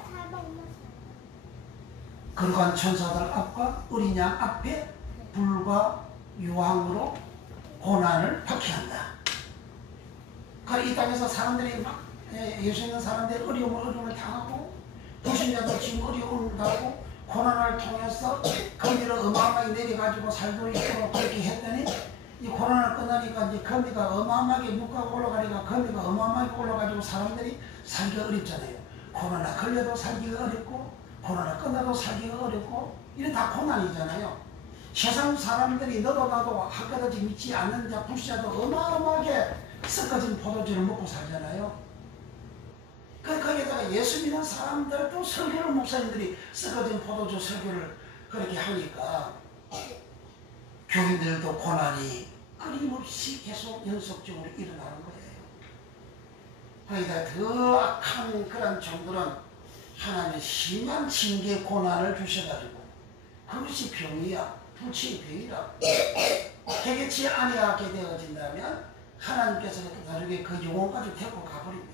거룩한 천사들 앞과 어린 양 앞에 불과 유황으로 고난을 받게 한다. 그러니까 이 땅에서 사람들이 막 예수 있는 사람들이 어려움을 당하고, 불신자들 지금 어려움을 당하고 고난을 통해서 거미를 어마어마하게 내려가지고 살도 있도록 그렇게 했더니 이 코로나 끝나니까 이제 거미가 어마어마하게 물가가 올라가니까 거미가 어마어마하게 올라가지고 사람들이 살기가 어렵잖아요. 코로나 걸려도 살기가 어렵고 코로나 끝나도 살기가 어렵고 이런 다 고난이잖아요. 세상 사람들이 너도 나도 학교도 믿지 않는 자 불신자도 어마어마하게 섞어진 포도주를 먹고 살잖아요. 거기에다가 예수 믿는 사람들도 설교를 목사님들이 섞어진 포도주 설교를 그렇게 하니까 교인들도 고난이 끊임없이 계속 연속적으로 일어나는 거예요. 거기다 더 악한 그런 종들은 하나님의 심한 징계 고난을 주셔가지고 그것이 병이야. 불치의 병이라. 해결치 아니하게 되어진다면 하나님께서는 다르게 그 영혼 가지고 데리고 가버립니다.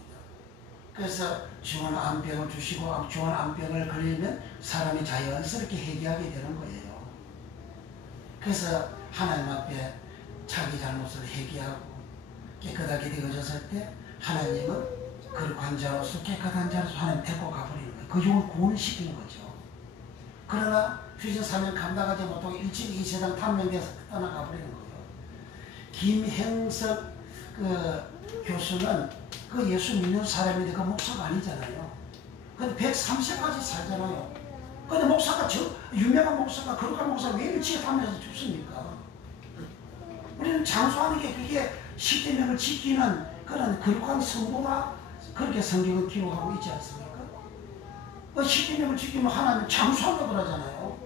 그래서 중한 암병을 주시고 중한 암병을 걸리면 사람이 자연스럽게 회개하게 되는 거예요. 그래서 하나님 앞에 자기 잘못을 회개하고 깨끗하게 되어졌을 때 하나님은 거룩한 자로서 깨끗한 자로서 하나님 데리고 가버리는 거예요. 그 영혼 구원시키는 거죠. 그러나 휴전 사명 감당하지 못하고 1층 2세상 탐명돼서 떠나가버리는 거예요. 김행석 교수는 그 예수 믿는 사람인데 그 목사가 아니잖아요. 근데 130까지 살잖아요. 근데 목사가 유명한 목사가 거룩한 목사가 왜 일찍 하면서 죽습니까? 우리는 장수하는 게 그게 10계명을 지키는 그런 거룩한 성도가 그렇게 성경을 기록하고 있지 않습니까? 그 10계명을 지키면 하나님 장수한다고 그러잖아요.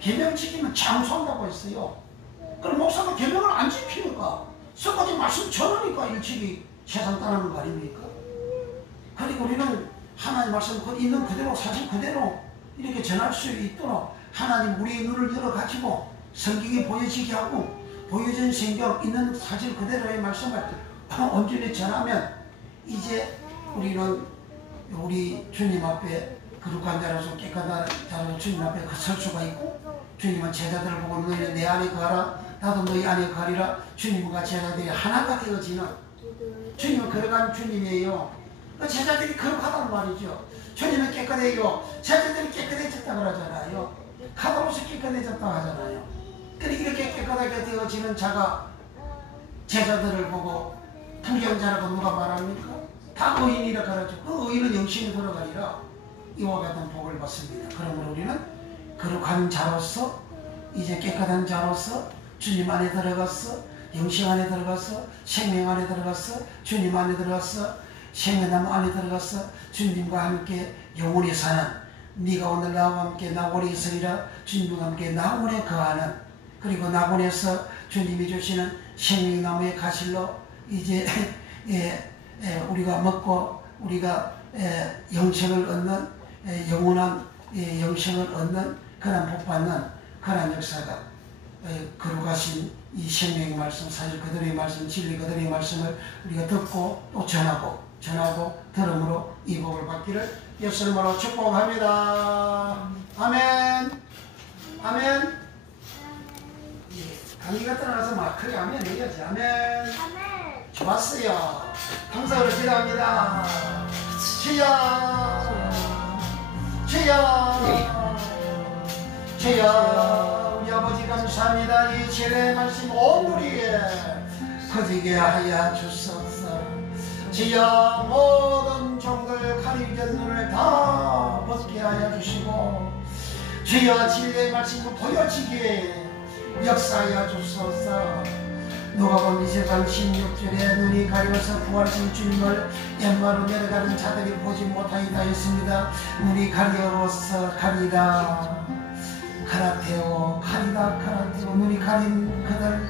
계명 지키면 장수한다고 했어요. 그럼 목사가 계명을 안 지키니까 성가지 말씀 전하니까 일찍이 세상 떠나는 거 아닙니까? 그러니까 우리는 하나님 말씀 있는 그대로 사실 그대로 이렇게 전할 수 있도록 하나님 우리의 눈을 열어가지고 성경이 보여지게 하고 보여진 성경 있는 사실 그대로의 말씀을 온전히 전하면 이제 우리는 우리 주님 앞에 거룩한 자로서 깨끗한 자로서 주님 앞에 설 수가 있고 주님은 제자들을 보고 너희는 내 안에 거하라 나도 너희 안에 거하리라. 주님과 제자들이 하나가 되어지는 주님은 거룩한 주님이에요. 제자들이 거룩하다는 말이죠. 주님은 깨끗해요. 제자들이 깨끗해졌다 그러잖아요. 가다로서 깨끗해졌다 하잖아요. 그러니까 이렇게 깨끗하게 되어지는 자가 제자들을 보고 불경자라고 누가 말합니까? 다 의인이라 가르쳐. 그 의인은 영신이 돌아가리라. 이와 같은 복을 받습니다. 그러므로 우리는 거룩한 자로서 이제 깨끗한 자로서 주님 안에 들어갔어. 영신 안에 들어갔어. 생명 안에 들어갔어. 주님 안에 들어갔어. 생명나무 안에 들어갔어. 주님과 함께 영원히 사는 네가 오늘 나와 함께 나원에 있으리라. 주님과 함께 나원에 거하는 그리고 나원에서 주님이 주시는 생명나무의 가실로 이제 우리가 먹고 우리가 영생을 얻는 영원한 영생을 얻는 그런 복받는 그런 역사가 거룩하신 이 생명의 말씀 사실 그들의 말씀 진리 그들의 말씀을 우리가 듣고 또 전하고 들음으로 이 복을 받기를 예수 이름으로 축복합니다. 아멘. 아멘. 강의가 떠나가서 막 크게 아멘 해야지. 아멘. 좋았어요. 감사를 기도합니다. 주여 주여 주여 우리 아버지 감사합니다. 이 진리의 말씀 온 우리에 퍼지게 하여 주소서. 주여 모든 종들 가리던 눈을 다 벗게 하여 주시고 주여 진리의 말씀을 보여지게 역사하여 주소서. 누가복음 2장 16절에 눈이 가려서 부활하신 주님을 엠마로 내려가는 자들이 보지 못하이다 했습니다. 눈이 가려서 가리다 카라테오 가리다 카라테오 눈이 가린 그들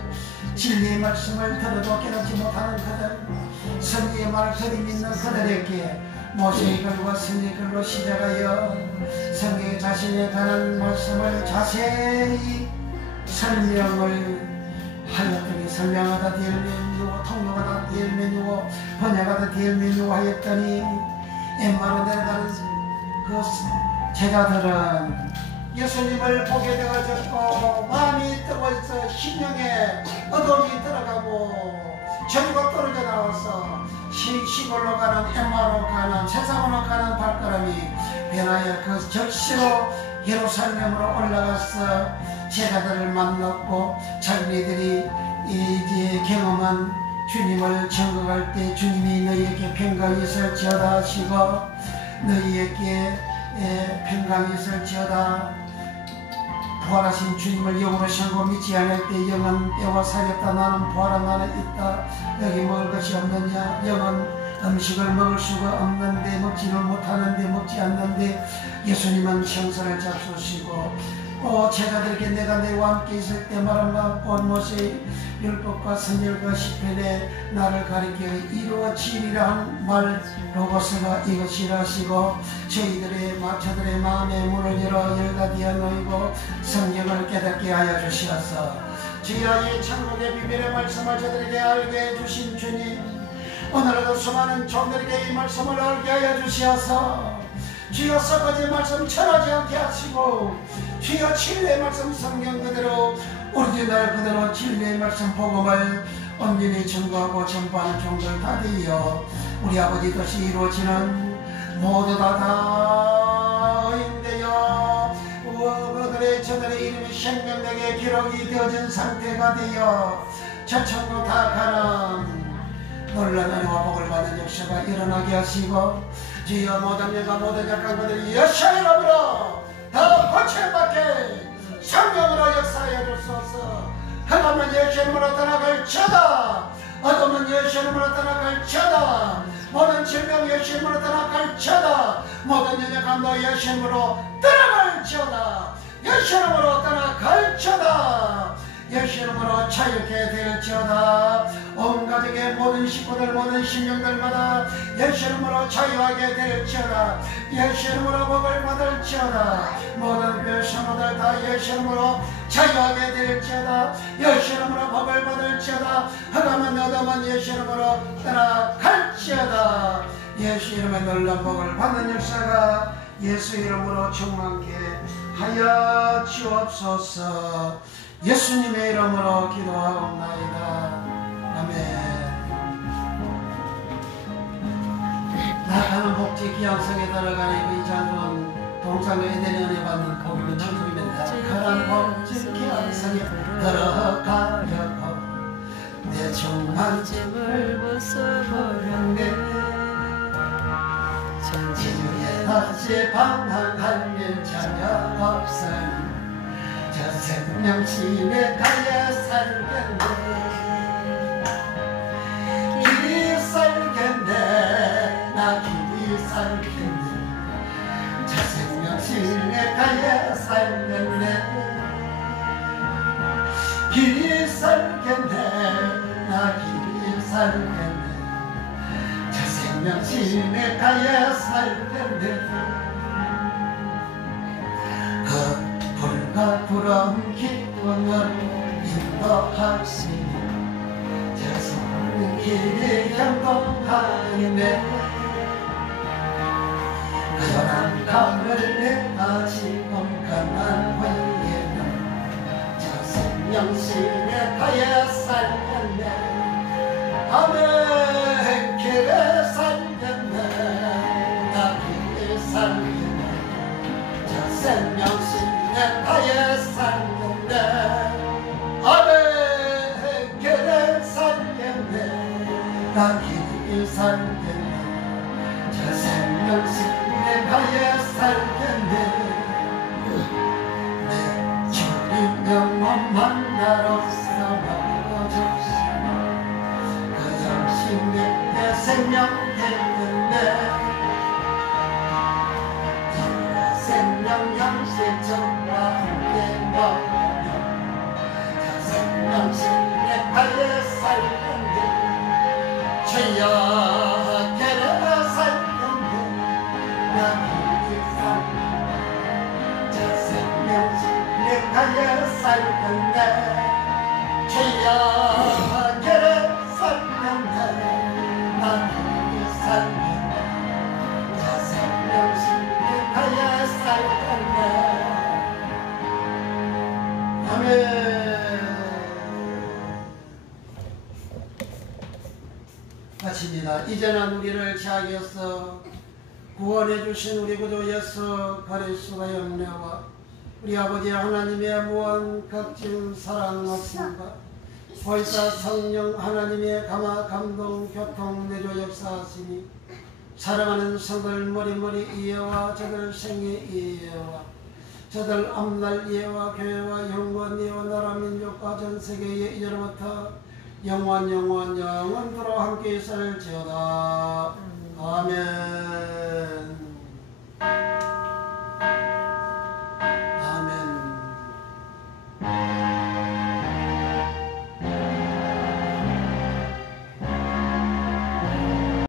진리의 말씀을 들어도 깨닫지 못하는 그들 선지의 말을 들이밌는 그들에게 모세의 글과 선지의 글로 시작하여 성경의 자신에 관한 말씀을 자세히 설명을 하였더니 설명하다 디엘메누고 통역하다 디엘메누고 번역하다 디엘메누고 하였더니 엠마로 내려가는 그 제자들은 예수님을 보게 되어졌고 마음이 뜨거워서 심령에 어둠이 들어가고 저주가 떨어져 나와서 시골로 가는 엠마로 가는 세상으로 가는 발걸음이 변하여 그 적시로 예루살렘으로 올라가서 제자들을 만났고 자기네들이 이제 경험한 주님을 청각할 때 주님이 너희에게 평강이 있을지어다 하시고 너희에게 평강이 있을지어다 부활하신 주님을 영으로 신고 믿지 않을 때 영은 뼈와 살였다 나는 부활한 나는 있다 여기 먹을 것이 없느냐 영은 음식을 먹을 수가 없는데 먹지를 못하는데 먹지 않는데 예수님은 생선을 잡수시고 제자들에게 내가 너희와 함께 있을 때 말한바 온 모세 율법과 선율과 시편에 나를 가리켜 이루어지리라 한 말 로고스가 이것이라 하시고 저희들의 마음의 문을 열어 열가디아 놓이고 성경을 깨닫게 하여 주시옵소서. 주여 이 천국의 비밀의 말씀을 저들에게 알게 해주신 주님, 오늘도 수많은 종들에게 이 말씀을 알게 하여 주시옵소서. 주여 썩어진 말씀 철하지 않게 하시고, 주여 진리의 말씀 성경 그대로 오리지널 그대로 진리의 말씀 복음을 온전히 전구하고 전파하는 종들 다 되어 우리 아버지 뜻이 이루어지는 모두 다 인되어 그들의 저들의 이름이 생명력에 기록이 되어진 상태가 되어 저 천국 다 가는 놀라운 은혜와 복을 받는 역사가 일어나게 하시고, 주여 모든 여가 모든 약한 것들이 여호와 이름으로 더 고침받게 성령으로 역사하여 주소서. 하나님은 여호와 이름으로 떠나갈지어다. 어둠은 여호와 이름으로 떠나갈지어다. 모든 질병 여호와 이름으로 떠나갈지어다. 모든 연약함도 여호와 이름으로 떠나갈지어다. 여호와 이름으로 떠나갈지어다. 여호와 이름으로 자유케 될지어다. 온 가족의 모든 식구들 모든 신령들마다 여호와 이름으로 자유하게 될지어다. 여호와 이름으로 복을 받을지어다. 모든 별성들 다 여호와 이름으로 자유하게 될지어다. 여호와 이름으로 복을 받을지어다. 흑암은 어둠은 여호와 이름으로 떠나갈지어다. 예수 이름의 놀라운 복을 받는 역사가 예수 이름으로 충만케 하여 주옵소서. 예수님의 이름으로 기도하옵나이다. 아멘. 나가는 복지 기양성에 들어가는 이 장은 동상의 에덴의 은혜 받는 복이면 천국입니다. 그런 복지 기양성에 들어가려고 내 종만짐을 벗어버렸네. 지중해 다시 방황할 일 전혀 없으니 저 생명심에 가야 살겠네. 길이 살겠네. 나 길이 살겠네. 저 생명심에 가야 살겠네. 길이 살겠네. 나 길이 살겠네. 저 생명심에 가야 살겠네. 불과 부러운 기쁨을 인도하시니 저 솟는 길이 경동하이네. 그런 강을 내가 지금 강한 후에는 저 생명심에 가야 살겠네. 아멘. 길에 살겠네. 나 길에 살겠네. 저 생명심에 가야 살겠네. 아멘. 길에 살겠네. 나 길에 살겠네. 저 생명심에 가야 살겠네. 내 주님 영원 만나러서 먹어주시고 그 영신 내 생명 되겠네. 생명 영신정과 함께 먹으며 저 생명신에 가야 살겠네. 주여 데려가 살겠네. 나 길이 살겠네. 저 생명신에 가야 살겠네. 주여 데려 살겠네. 나 길이 살겠네. 저 생명신에 가야 살겠네. 아멘. 마칩니다. 이제는 우리를 자기에서 구원해 주신 우리 구주 예수 그리스도의 은혜와 우리 아버지 하나님의 무한 극진 사랑 말씀과 보이사 성령 하나님의 감화 감동 교통 내조 역사하시니 사랑하는 성들 머리머리 이해와 저들 생애 이해와 저들 앞날 이해와 교회와 영원 이해와 나라 민족과 전세계의 이제로부터 영원토록 함께 있을지어다. 아멘.